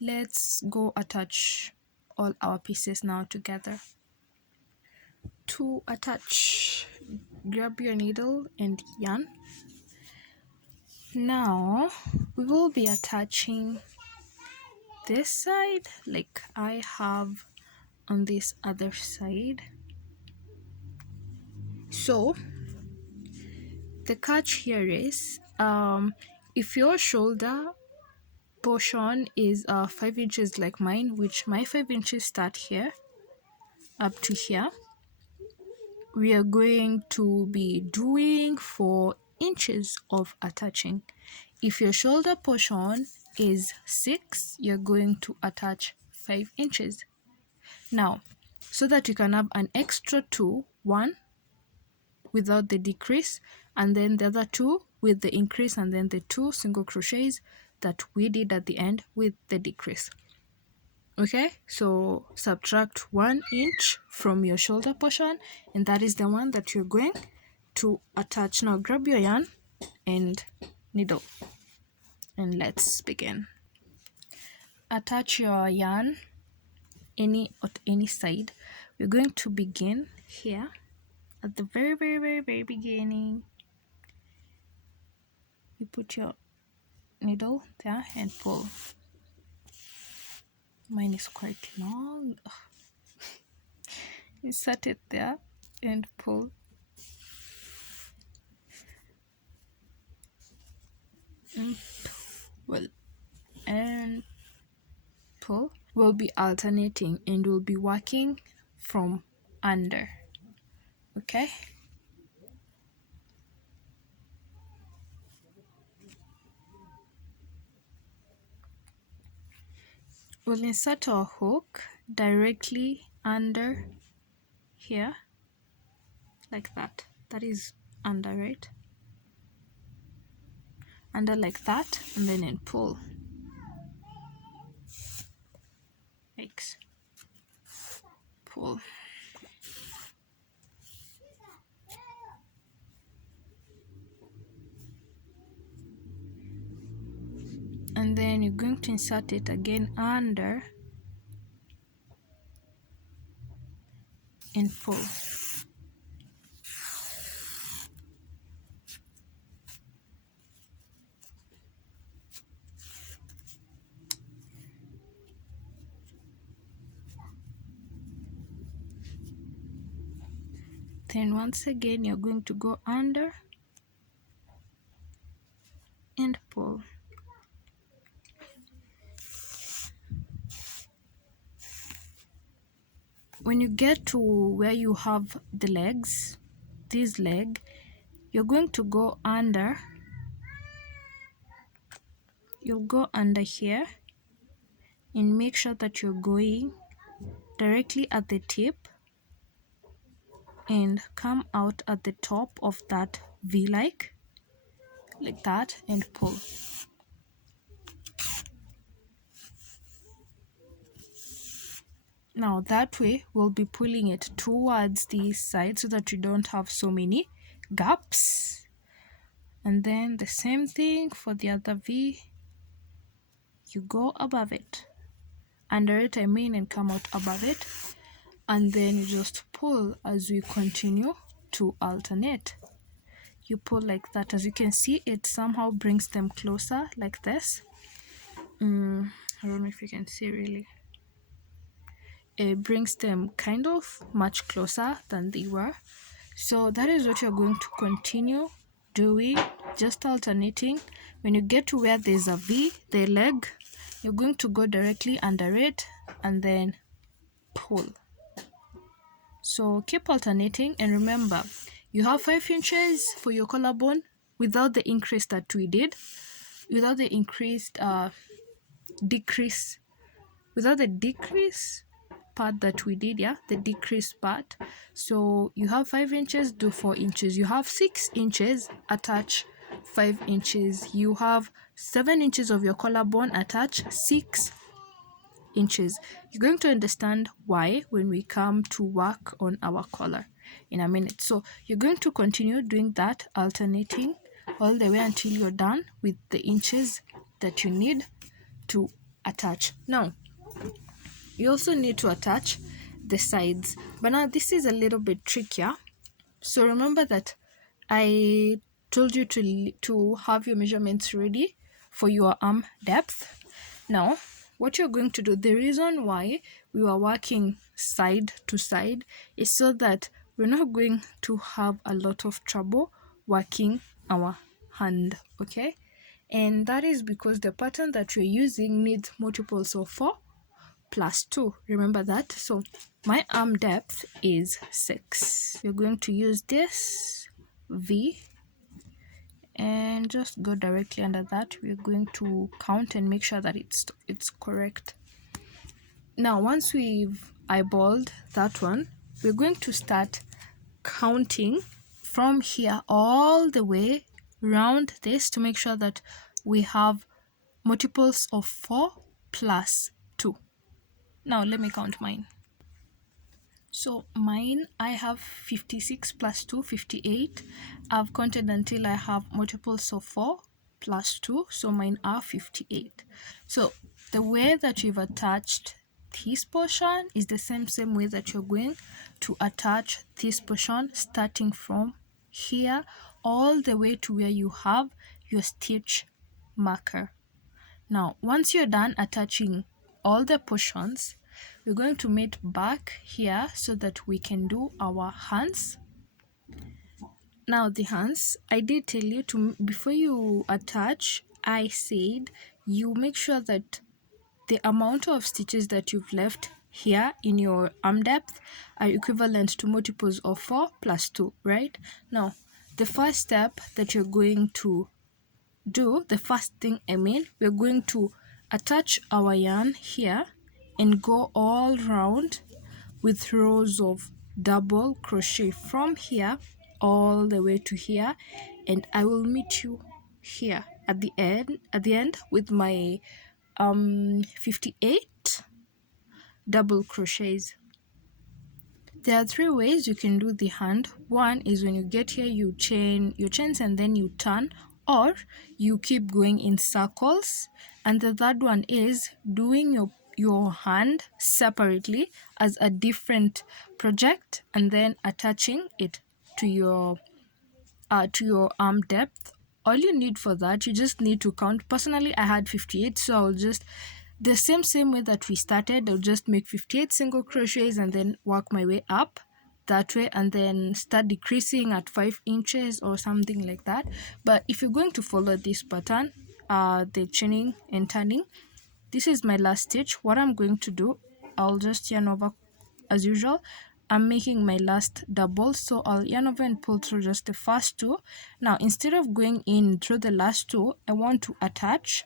let's go attach all our pieces now together. To attach, grab your needle and yarn. Now we will be attaching this side like I have on this other side. So the catch here is, if your shoulder portion is 5 inches like mine, which my 5 inches start here up to here, we are going to be doing 4 inches of attaching. If your shoulder portion is 6, you're going to attach 5 inches. Now, so that you can have an extra 2, 1 without the decrease, and then the other 2 with the increase, and then the 2 single crochets that we did at the end with the decrease. Okay, so subtract 1 inch from your shoulder portion, and that is the one that you're going to attach. Now grab your yarn and needle, and let's begin. Attach your yarn at any side. We're going to begin here at the very beginning. You put your needle there and pull. Mine is quite long. Insert it there and pull. And pull and pull. We'll be alternating and we'll be working from under. Okay. We'll insert our hook directly under here, like that. That is under, right? Under like that, and then in pull. X. Pull. And then you're going to insert it again under and pull. Then once again you're going to go under and pull. When you get to where you have the legs, this leg, you're going to go under. You'll go under here and make sure that you're going directly at the tip and come out at the top of that V like that, and pull. Now that way we'll be pulling it towards the side so that you don't have so many gaps. And then the same thing for the other V. You go above it, under it I mean, and come out above it, and then you just pull as we continue to alternate. You pull like that. As you can see, it somehow brings them closer like this. I don't know if you can see really. It brings them kind of much closer than they were. So that is what you're going to continue doing, just alternating. When you get to where there's a V, the leg, you're going to go directly under it and then pull. So keep alternating, and remember, you have 5 inches for your collarbone without the increase that we did, without the decrease part that we did, the decrease part. So you have 5 inches, do 4 inches. You have 6 inches, attach 5 inches. You have 7 inches of your collarbone, attach 6 inches. You're going to understand why when we come to work on our collar in a minute. So you're going to continue doing that, alternating all the way until you're done with the inches that you need to attach. Now you also need to attach the sides, but now this is a little bit trickier. So remember that I told you to have your measurements ready for your arm depth. Now what you're going to do, the reason why we were working side to side is so that we're not going to have a lot of trouble working our hand, okay? And that is because the pattern that you're using needs multiples of 4 plus 2. Remember that. So my arm depth is 6. You're going to use this V and just go directly under that. We're going to count and make sure that it's correct. Now once we've eyeballed that one, we're going to start counting from here all the way around this to make sure that we have multiples of 4 plus 2. Now let me count mine. So mine, I have 56 plus 2, 58. I've counted until I have multiples of 4 plus 2, so mine are 58. So the way that you've attached this portion is the same way that you're going to attach this portion, starting from here all the way to where you have your stitch marker. Now once you're done attaching all the portions, we're going to meet back here so that we can do our hands. Now the hands, I did tell you to, before you attach, I said you make sure that the amount of stitches that you've left here in your arm depth are equivalent to multiples of 4 plus 2, right? Now the first step that you're going to do, the first thing I mean, we're going to attach our yarn here and go all round with rows of double crochet from here all the way to here, and I will meet you here at the end with my 58 double crochets. There are 3 ways you can do the hand. One is when you get here, you chain your chains and then you turn, or you keep going in circles. And the third one is doing your hand separately as a different project and then attaching it to your arm depth. All you need for that, you just need to count. Personally, I had 58, so I'll just the same way that we started, I'll just make 58 single crochets and then work my way up that way and then start decreasing at 5 inches or something like that. But if you're going to follow this pattern, the chaining and turning, this is my last stitch. What I'm going to do, I'll just yarn over as usual. I'm making my last double, so I'll yarn over and pull through just the first two. Now instead of going in through the last two, I want to attach.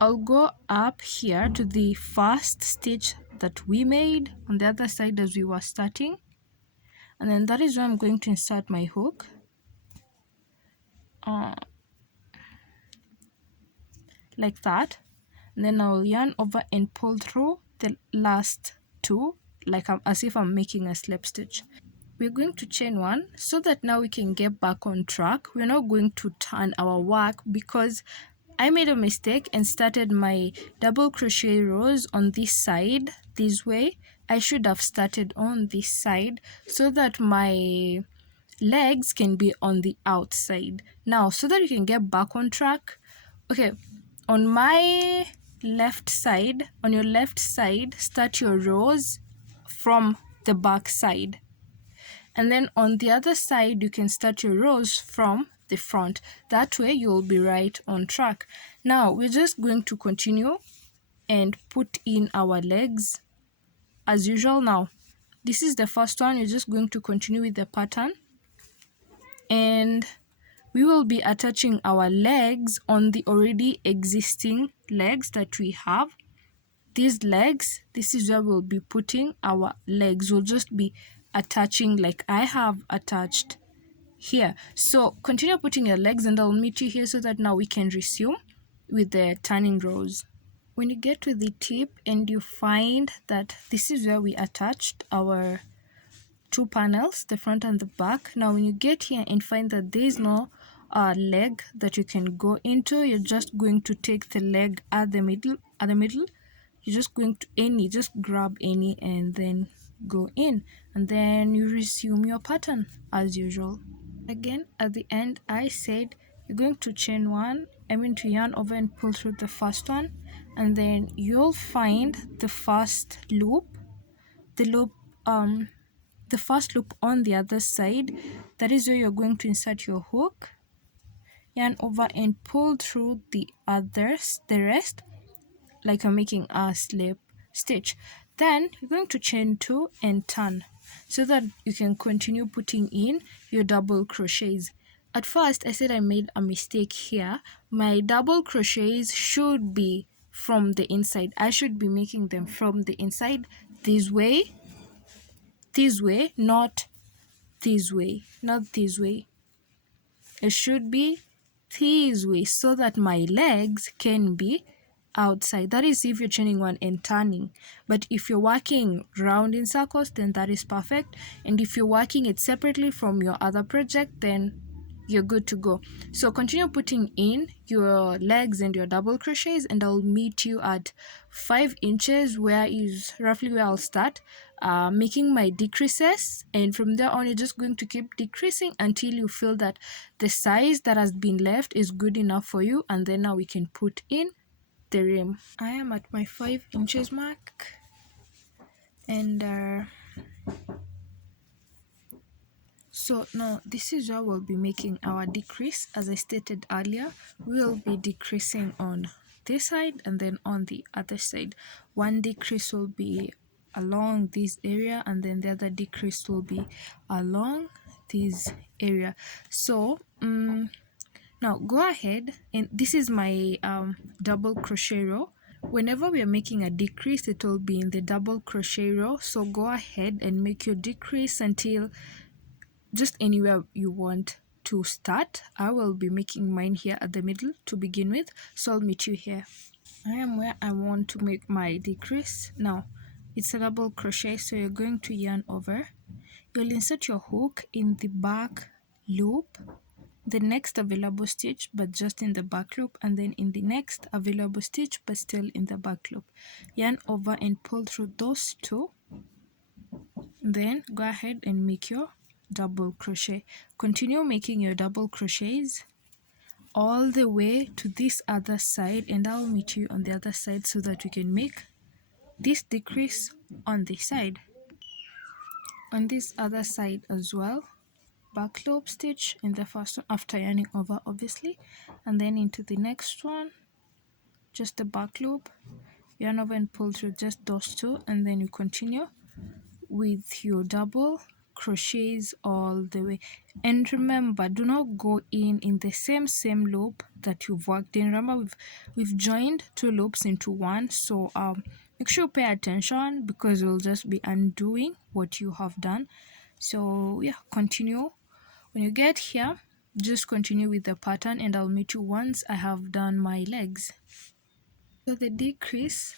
I'll go up here to the first stitch that we made on the other side as we were starting, and then that is where I'm going to insert my hook. Like that, and then I'll yarn over and pull through the last two, like as if I'm making a slip stitch. We're going to chain one so that now we can get back on track. We're not going to turn our work because I made a mistake and started my double crochet rows on this side this way. I should have started on this side so that my legs can be on the outside. Now, so that you can get back on track, okay, on my left side, on your left side, start your rows from the back side. And then on the other side, you can start your rows from the front. That way you'll be right on track. Now, we're just going to continue and put in our legs as usual. Now, this is the first one. You're just going to continue with the pattern. And we will be attaching our legs on the already existing legs that we have. These legs, this is where we'll be putting our legs. We'll just be attaching like I have attached here. So continue putting your legs and I'll meet you here so that now we can resume with the turning rows. When you get to the tip and you find that this is where we attached our two panels, the front and the back. Now when you get here and find that there is no leg that you can go into, you're just going to take the leg at the middle. You're just going to just grab any and then go in, and then you resume your pattern as usual. Again, at the end, I said you're going to chain one, to yarn over and pull through the first one, and then you'll find the first loop, the first loop on the other side. That is where you're going to insert your hook, yarn over and pull through the rest, like you're making a slip stitch. Then you're going to chain two and turn so that you can continue putting in your double crochets. At first I said I made a mistake here. My double crochets should be from the inside. I should be making them from the inside, this way, not this way, it should be this way so that my legs can be outside. That is if you're chaining one and turning. But if you're working round in circles, then that is perfect. And if you're working it separately from your other project, then you're good to go. So continue putting in your legs and your double crochets, and I'll meet you at 5 inches, where is roughly where I'll start making my decreases, and from there on you're just going to keep decreasing until you feel that the size that has been left is good enough for you, and then now we can put in the rim. I am at my 5 inches mark, and so now this is where we'll be making our decrease. As I stated earlier, we'll be decreasing on this side and then on the other side. One decrease will be along this area, and then the other decrease will be along this area. So now go ahead, and this is my double crochet row. Whenever we are making a decrease, it will be in the double crochet row. So go ahead and make your decrease until just anywhere you want to start. I will be making mine here at the middle to begin with, so I'll meet you here. I am where I want to make my decrease. Now it's a double crochet, so you're going to yarn over. You'll insert your hook in the back loop, the next available stitch but just in the back loop, and then in the next available stitch but still in the back loop. Yarn over and pull through those two, then go ahead and make your double crochet. Continue making your double crochets all the way to this other side, and I'll meet you on the other side so that we can make this decrease on this side. on this other side as well, back loop stitch in the first one after yarning over, obviously, and then into the next one, just the back loop, yarn over and pull through just those two, and then you continue with your double crochets all the way. And remember, do not go in the same loop that you've worked in. Remember, we've joined two loops into one, so make sure you pay attention, because you'll just be undoing what you have done. So yeah, continue. When you get here, just continue with the pattern, and I'll meet you once I have done my legs. So the decrease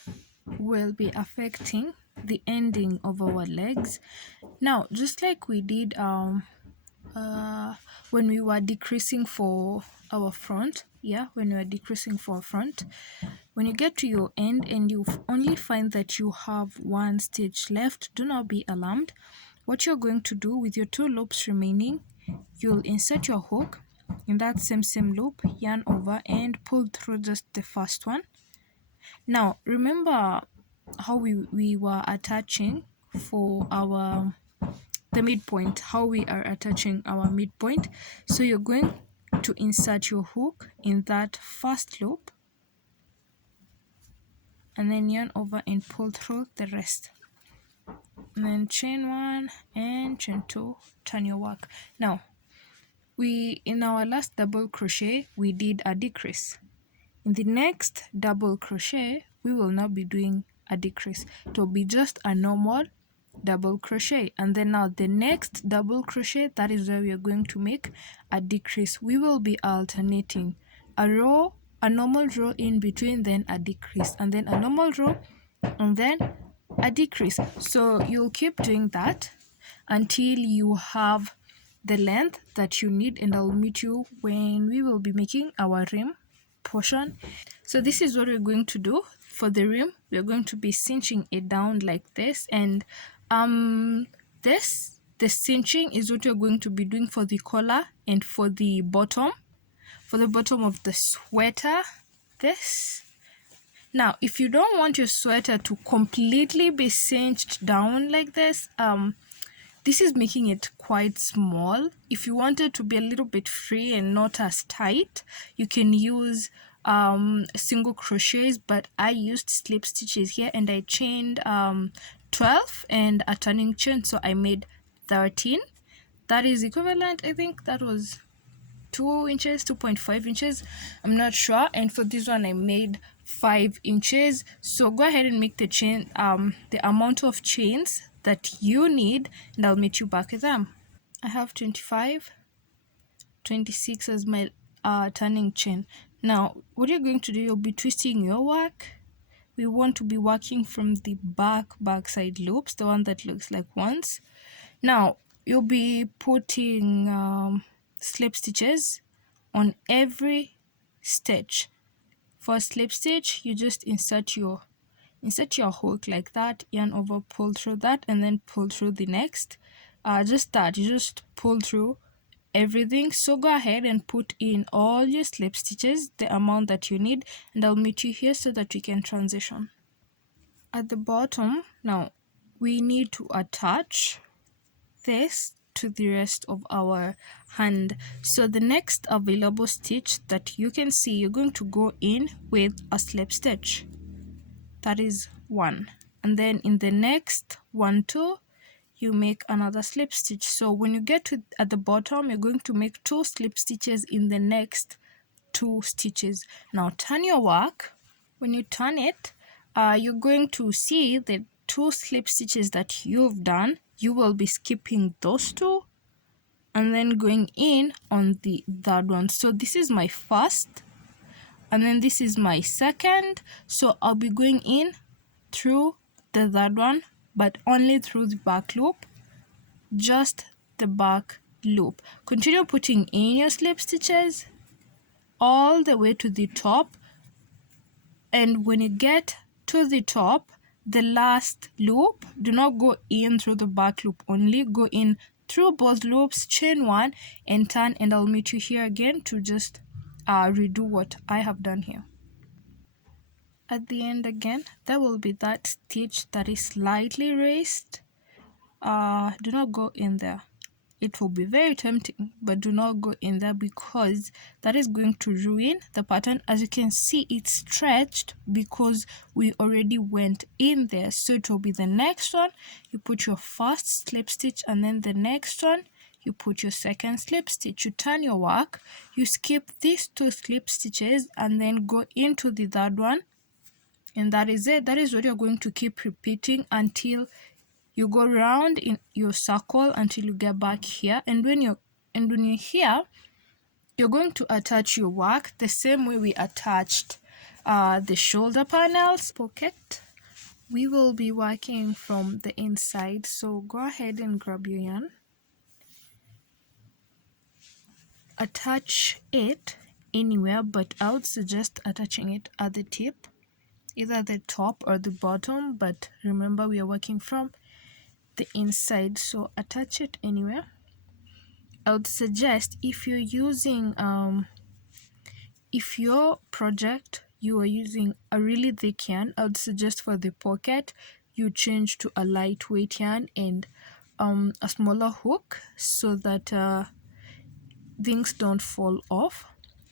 will be affecting the ending of our legs. Now, just like we did when we were decreasing for our front, when you are decreasing for front, when you get to your end and you only find that you have one stitch left, do not be alarmed. What you're going to do with your two loops remaining, you'll insert your hook in that same loop, yarn over and pull through just the first one. Now remember how we were attaching for our the midpoint, how we are attaching our midpoint. So you're going to insert your hook in that first loop and then yarn over and pull through the rest, and then chain one and chain two, turn your work. Now in our last double crochet we did a decrease. In the next double crochet we will not be doing a decrease, it will be just a normal double crochet, and then now the next double crochet, that is where we are going to make a decrease. We will be alternating a row, a normal row in between, then a decrease, and then a normal row, and then a decrease. So you'll keep doing that until you have the length that you need, and I'll meet you when we will be making our rim portion. So this is what we're going to do for the rim. We're going to be cinching it down like this, and the cinching is what you're going to be doing for the collar and for the bottom of the sweater. Now if you don't want your sweater to completely be cinched down like this, this is making it quite small. If you want it to be a little bit free and not as tight, you can use single crochets, but I used slip stitches here, and I chained 12 and a turning chain, so I made 13. That is equivalent, I think that was 2 inches, 2.5 inches, I'm not sure. And for this one I made 5 inches. So go ahead and make the chain the amount of chains that you need, and I'll meet you back with them. I have 25, 26 as my turning chain. Now what you're going to do, you'll be twisting your work. We want to be working from the backside loops, the one that looks like ones. Now you'll be putting slip stitches on every stitch. For a slip stitch, you just insert your hook like that, yarn over, pull through that, and then pull through the next. You just pull through everything. So go ahead and put in all your slip stitches, the amount that you need, and I'll meet you here so that we can transition. At the bottom, now we need to attach this to the rest of our hand. So the next available stitch that you can see, you're going to go in with a slip stitch. That is one, and then in the next one, two, you make another slip stitch. So when you get to at the bottom, you're going to make 2 slip stitches in the next 2 stitches. Now turn your work. When you turn it, you're going to see the 2 slip stitches that you've done. You will be skipping those 2 and then going in on the third one. So this is my first, and then this is my second. So I'll be going in through the third one, but only through the back loop, just the back loop. Continue putting in your slip stitches all the way to the top, and when you get to the top, the last loop, do not go in through the back loop only, go in through both loops, chain one and turn, and I'll meet you here again to just redo what I have done here. At the end again, there will be that stitch that is slightly raised. do not go in there. It will be very tempting, but do not go in there because that is going to ruin the pattern. As you can see, it's stretched because we already went in there. So it will be the next one, you put your first slip stitch, and then the next one you put your second slip stitch. You turn your work, you skip these 2 slip stitches, and then go into the third one, and that is it. That is what you're going to keep repeating until you go round in your circle until you get back here. And when you're here, you're going to attach your work the same way we attached the shoulder panels pocket. We will be working from the inside, so go ahead and grab your yarn, attach it anywhere, but I would suggest attaching it at the tip, either the top or the bottom, but remember we are working from the inside, so attach it anywhere. I would suggest if you're using if your project you are using a really thick yarn, I would suggest for the pocket you change to a lightweight yarn and a smaller hook so that things don't fall off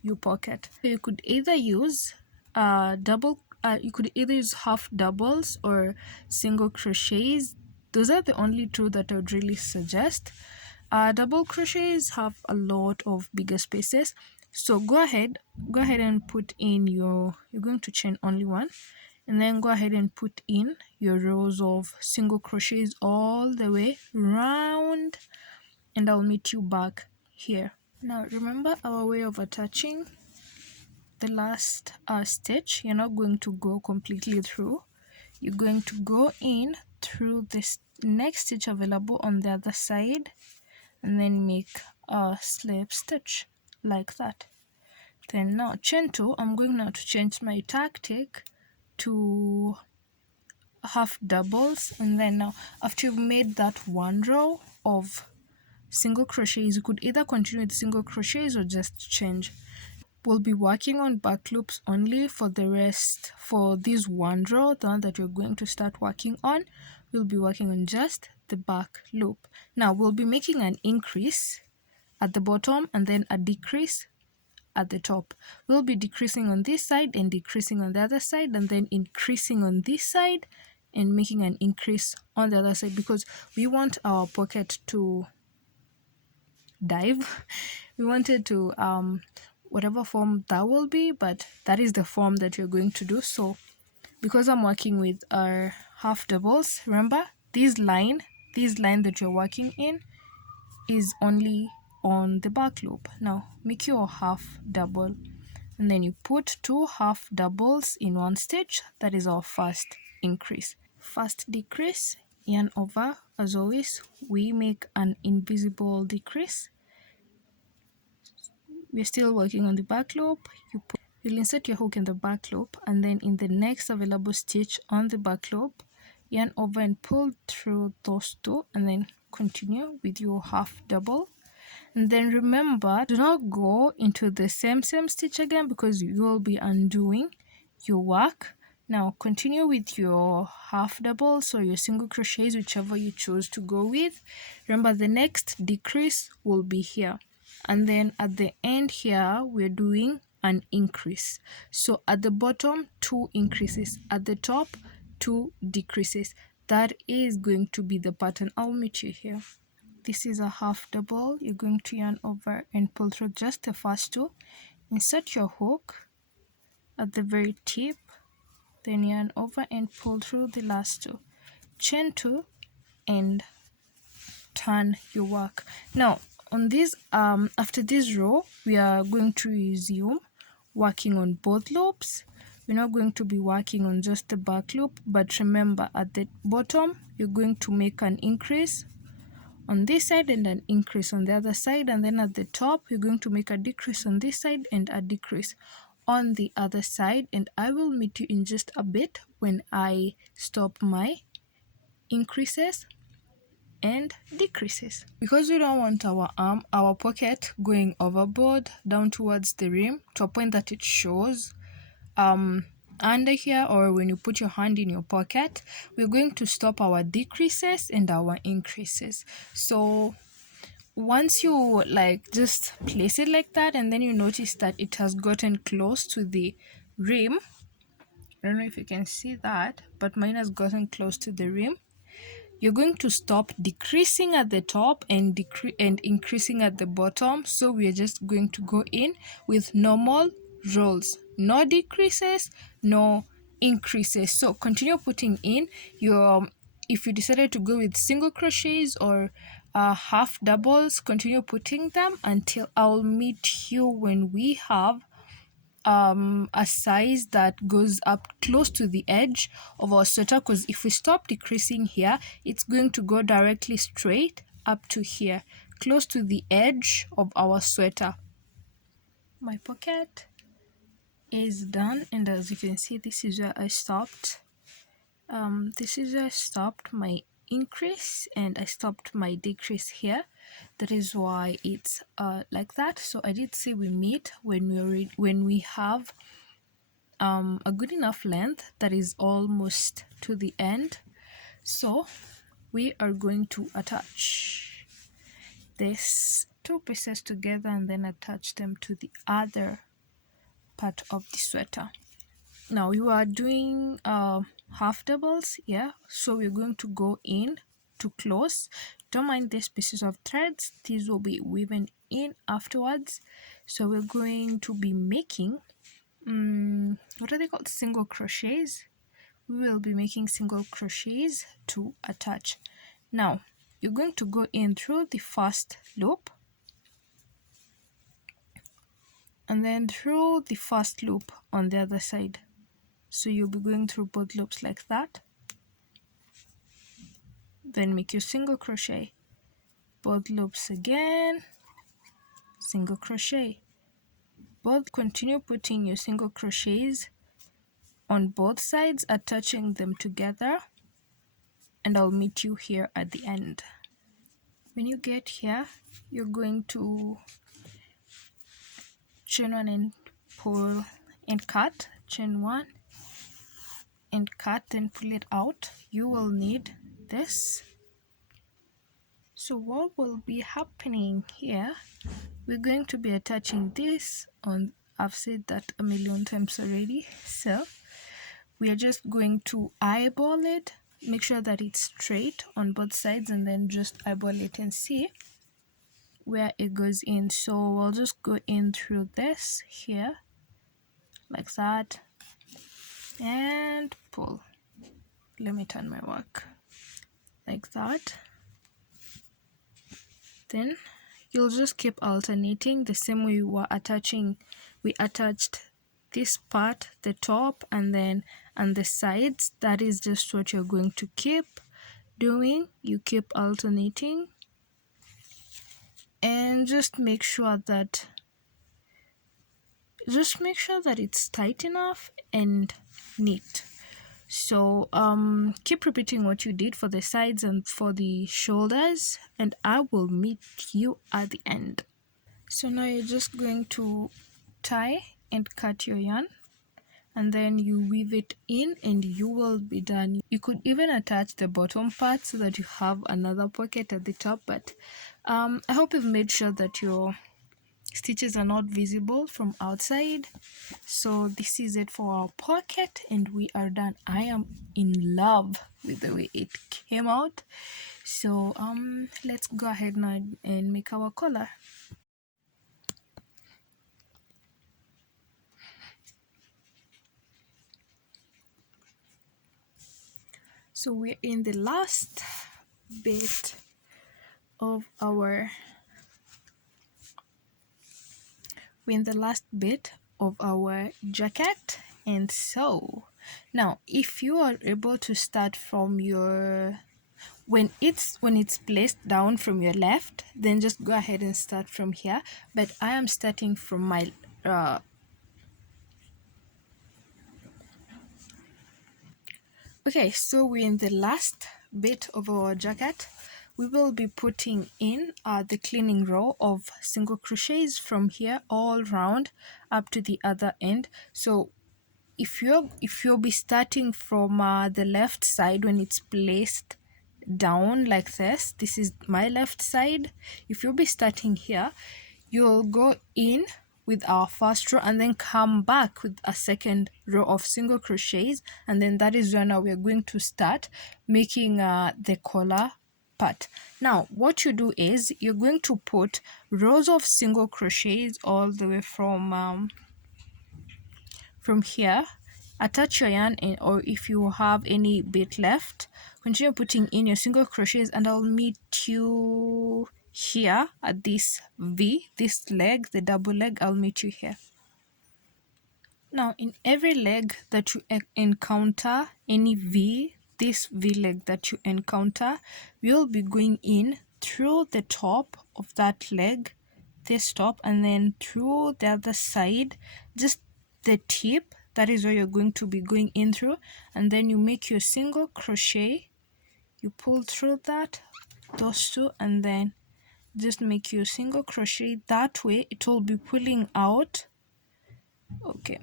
your pocket. So you could either use you could either use half doubles or single crochets. Those are the only two that I would really suggest. Double crochets have a lot of bigger spaces, so go ahead and put in you're going to chain only one, and then go ahead and put in your rows of single crochets all the way round, and I'll meet you back here. Now remember our way of attaching the last stitch. You're not going to go completely through, you're going to go in through this next stitch available on the other side, and then make a slip stitch like that. Then now chain 2, I'm going now to change my tactic to half doubles, and then now after you've made that one row of single crochets, you could either continue with single crochets or just change. We'll be working on back loops only for the rest. For this one row, the one that you're going to start working on, we'll be working on just the back loop. Now we'll be making an increase at the bottom and then a decrease at the top. We'll be decreasing on this side and decreasing on the other side, and then increasing on this side and making an increase on the other side, because we want our pocket to dive. We want it to whatever form that will be, but that is the form that you're going to do. So because I'm working with our half doubles, remember this line that you're working in is only on the back loop. Now make your half double, and then you put 2 half doubles in one stitch. That is our first increase. First decrease, yarn over. As always, we make an invisible decrease. We're still working on the back loop. You'll insert your hook in the back loop, and then in the next available stitch on the back loop, yarn over and pull through those 2, and then continue with your half double. And then remember, do not go into the same stitch again, because you will be undoing your work. Now continue with your half doubles or your single crochets, whichever you choose to go with. Remember, the next decrease will be here, and then at the end here we're doing an increase. So at the bottom 2 increases, at the top 2 decreases. That is going to be the pattern. I'll meet you here. This is a half double. You're going to yarn over and pull through just the first 2. Insert your hook at the very tip, then yarn over and pull through the last 2. Chain 2 and turn your work. Now on this after this row, we are going to resume working on both loops. We're not going to be working on just the back loop, but remember at the bottom you're going to make an increase on this side and an increase on the other side, and then at the top you're going to make a decrease on this side and a decrease on the other side. And I will meet you in just a bit when I stop my increases and decreases, because we don't want our pocket going overboard down towards the rim to a point that it shows a under here, or when you put your hand in your pocket, we're going to stop our decreases and our increases. So once you like just place it like that, and then you notice that it has gotten close to the rim. I don't know if you can see that, but mine has gotten close to the rim. You're going to stop decreasing at the top and increasing at the bottom. So we are just going to go in with normal rolls, no decreases, no increases. So continue putting in your, if you decided to go with single crochets or half doubles, continue putting them until I'll meet you when we have a size that goes up close to the edge of our sweater, because if we stop decreasing here, it's going to go directly straight up to here, close to the edge of our sweater. My pocket is done, and as you can see, this is where I stopped. This is where I stopped my increase and I stopped my decrease here. That is why it's like that. So I did say we meet when we have a good enough length that is almost to the end. So we are going to attach these two pieces together and then attach them to the other part of the sweater. Now you are doing half doubles, yeah, so we're going to go in to close. Don't mind these pieces of threads, these will be woven in afterwards. So we're going to be making what are they called, single crochets. We will be making single crochets to attach. Now you're going to go in through the first loop and then through the first loop on the other side. So you'll be going through both loops like that. Then make your single crochet, both loops again, single crochet. Both continue putting your single crochets on both sides, attaching them together, and I'll meet you here at the end. When you get here, you're going to chain one and pull and cut, chain one and cut, then pull it out. You will need this. So what will be happening here, we're going to be attaching this on, I've said that a million times already, so we are just going to eyeball it, make sure that it's straight on both sides, and then just eyeball it and see where it goes in. So we'll just go in through this here like that and pull. Let me turn my work like that. Then you'll just keep alternating the same way we attached this part, the top, and then on the sides. That is just what you're going to keep doing. You keep alternating and just make sure that it's tight enough and neat. So keep repeating what you did for the sides and for the shoulders, and I will meet you at the end. So now you're just going to tie and cut your yarn, and then you weave it in and you will be done. You could even attach the bottom part so that you have another pocket at the top, but I hope you've made sure that your stitches are not visible from outside. So this is it for our pocket and we are done. I am in love with the way it came out. So let's go ahead now and make our collar. So we're in the last bit of our jacket, and so now if you are able to start from your when it's placed down from your left, then just go ahead and start from here, but I am starting from my okay, so we're in the last bit of our jacket. We will be putting in the cleaning row of single crochets from here all round up to the other end. So if you'll be starting from the left side, when it's placed down like this is my left side. If you'll be starting here, you'll go in with our first row and then come back with a second row of single crochets, and then that is where now we're going to start making the collar part. Now what you do is you're going to put rows of single crochets all the way from here. Attach your yarn in, or if you have any bit left, continue putting in your single crochets, and I'll meet you here at this V, this leg, the double leg. I'll meet you here. Now in every leg that you encounter, any V, this V leg that you encounter, we'll be going in through the top of that leg, this top, and then through the other side, just the tip. That is where you're going to be going in through, and then you make your single crochet, you pull through that, those two, and then just make your single crochet. That way it will be pulling out, okay,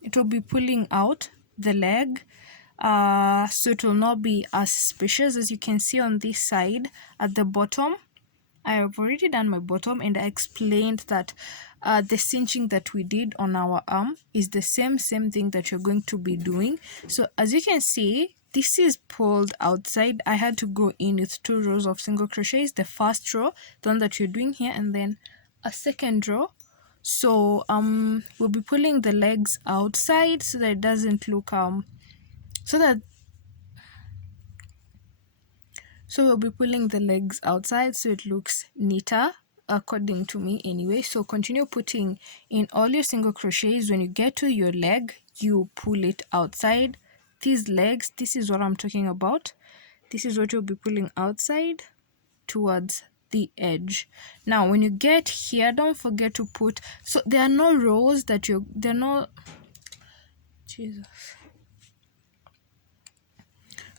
it will be pulling out the leg, so it will not be as suspicious. As you can see on this side at the bottom, I have already done my bottom, and I explained that the cinching that we did on our arm is the same thing that you're going to be doing. So as you can see, this is pulled outside. I had to go in with 2 rows of single crochets, the first row, the one that you're doing here, and then a second row. So we'll be pulling the legs outside so that it doesn't look so we'll be pulling the legs outside so it looks neater, according to me anyway. So continue putting in all your single crochets. When you get to your leg, you pull it outside. These legs, this is what I'm talking about. This is what you'll be pulling outside towards the edge. Now when you get here, don't forget to put, so there are no rows that they're not, Jesus.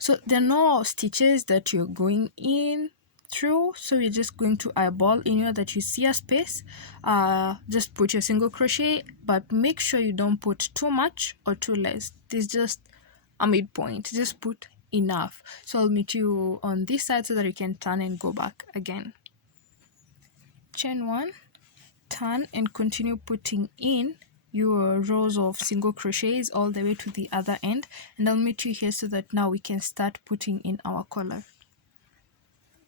So there are no stitches that you're going in through, so you're just going to eyeball anywhere that you see a space. Just put your single crochet, but make sure you don't put too much or too less. This is just a midpoint. Just put enough. So I'll meet you on this side so that you can turn and go back again. Chain 1, turn, and continue putting in your rows of single crochets all the way to the other end, and I'll meet you here so that now we can start putting in our collar.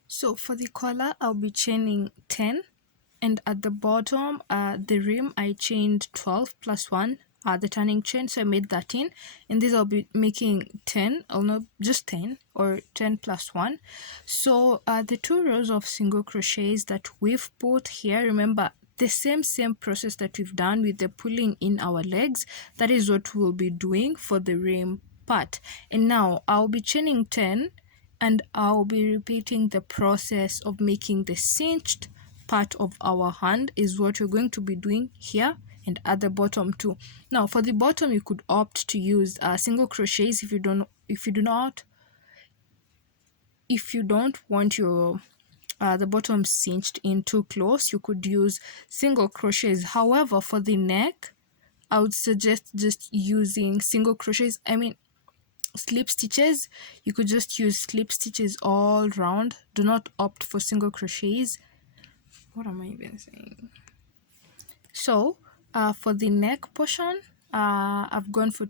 So for the collar, I'll be chaining 10, and at the bottom, the rim, I chained 12 plus 1, the turning chain, so I made 13. And this I'll be making 10, or not just 10, or 10 plus 1. So the 2 rows of single crochets that we've put here, remember the same process that we've done with the pulling in our legs, that is what we'll be doing for the rim part. And now I'll be chaining 10, and I'll be repeating the process of making the cinched part of our hand is what we're going to be doing here and at the bottom too. Now for the bottom, you could opt to use single crochets if you don't want your the bottom cinched in too close. You could use single crochets. However, for the neck, I would suggest just using single crochets. I mean slip stitches. You could just use slip stitches all round. Do not opt for single crochets. What am I even saying? So for the neck portion, I've gone for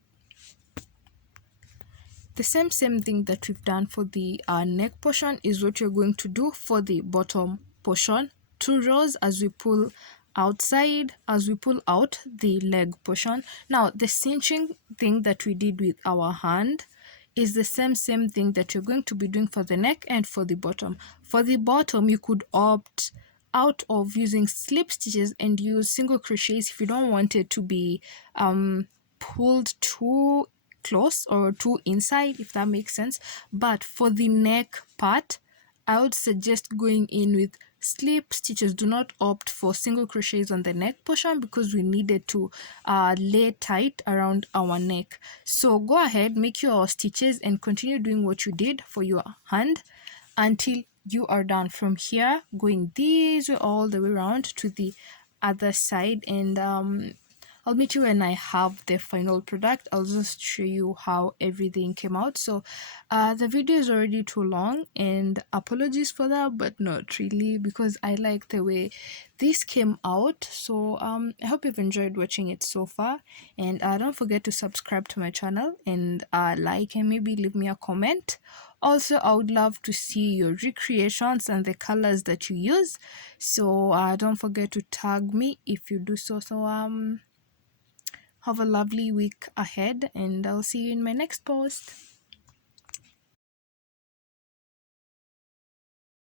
the same thing that we've done for the neck portion is what you're going to do for the bottom portion. 2 rows as we pull outside, as we pull out the leg portion. Now the cinching thing that we did with our hand is the same thing that you're going to be doing for the neck and for the bottom. For the bottom, you could opt out of using slip stitches and use single crochets if you don't want it to be pulled too close or too inside, if that makes sense. But for the neck part, I would suggest going in with slip stitches. Do not opt for single crochets on the neck portion because we needed to lay tight around our neck. So go ahead, make your stitches and continue doing what you did for your hand until you are done. From here, going this way all the way around to the other side, and I'll I'll meet you when I have the final product. I'll just show you how everything came out. So the video is already too long, and apologies for that, but not really, because I like the way this came out. So I hope you've enjoyed watching it so far, and don't forget to subscribe to my channel and like and maybe leave me a comment. Also, I would love to see your recreations and the colors that you use, so don't forget to tag me if you do so. So have a lovely week ahead, and I'll see you in my next post.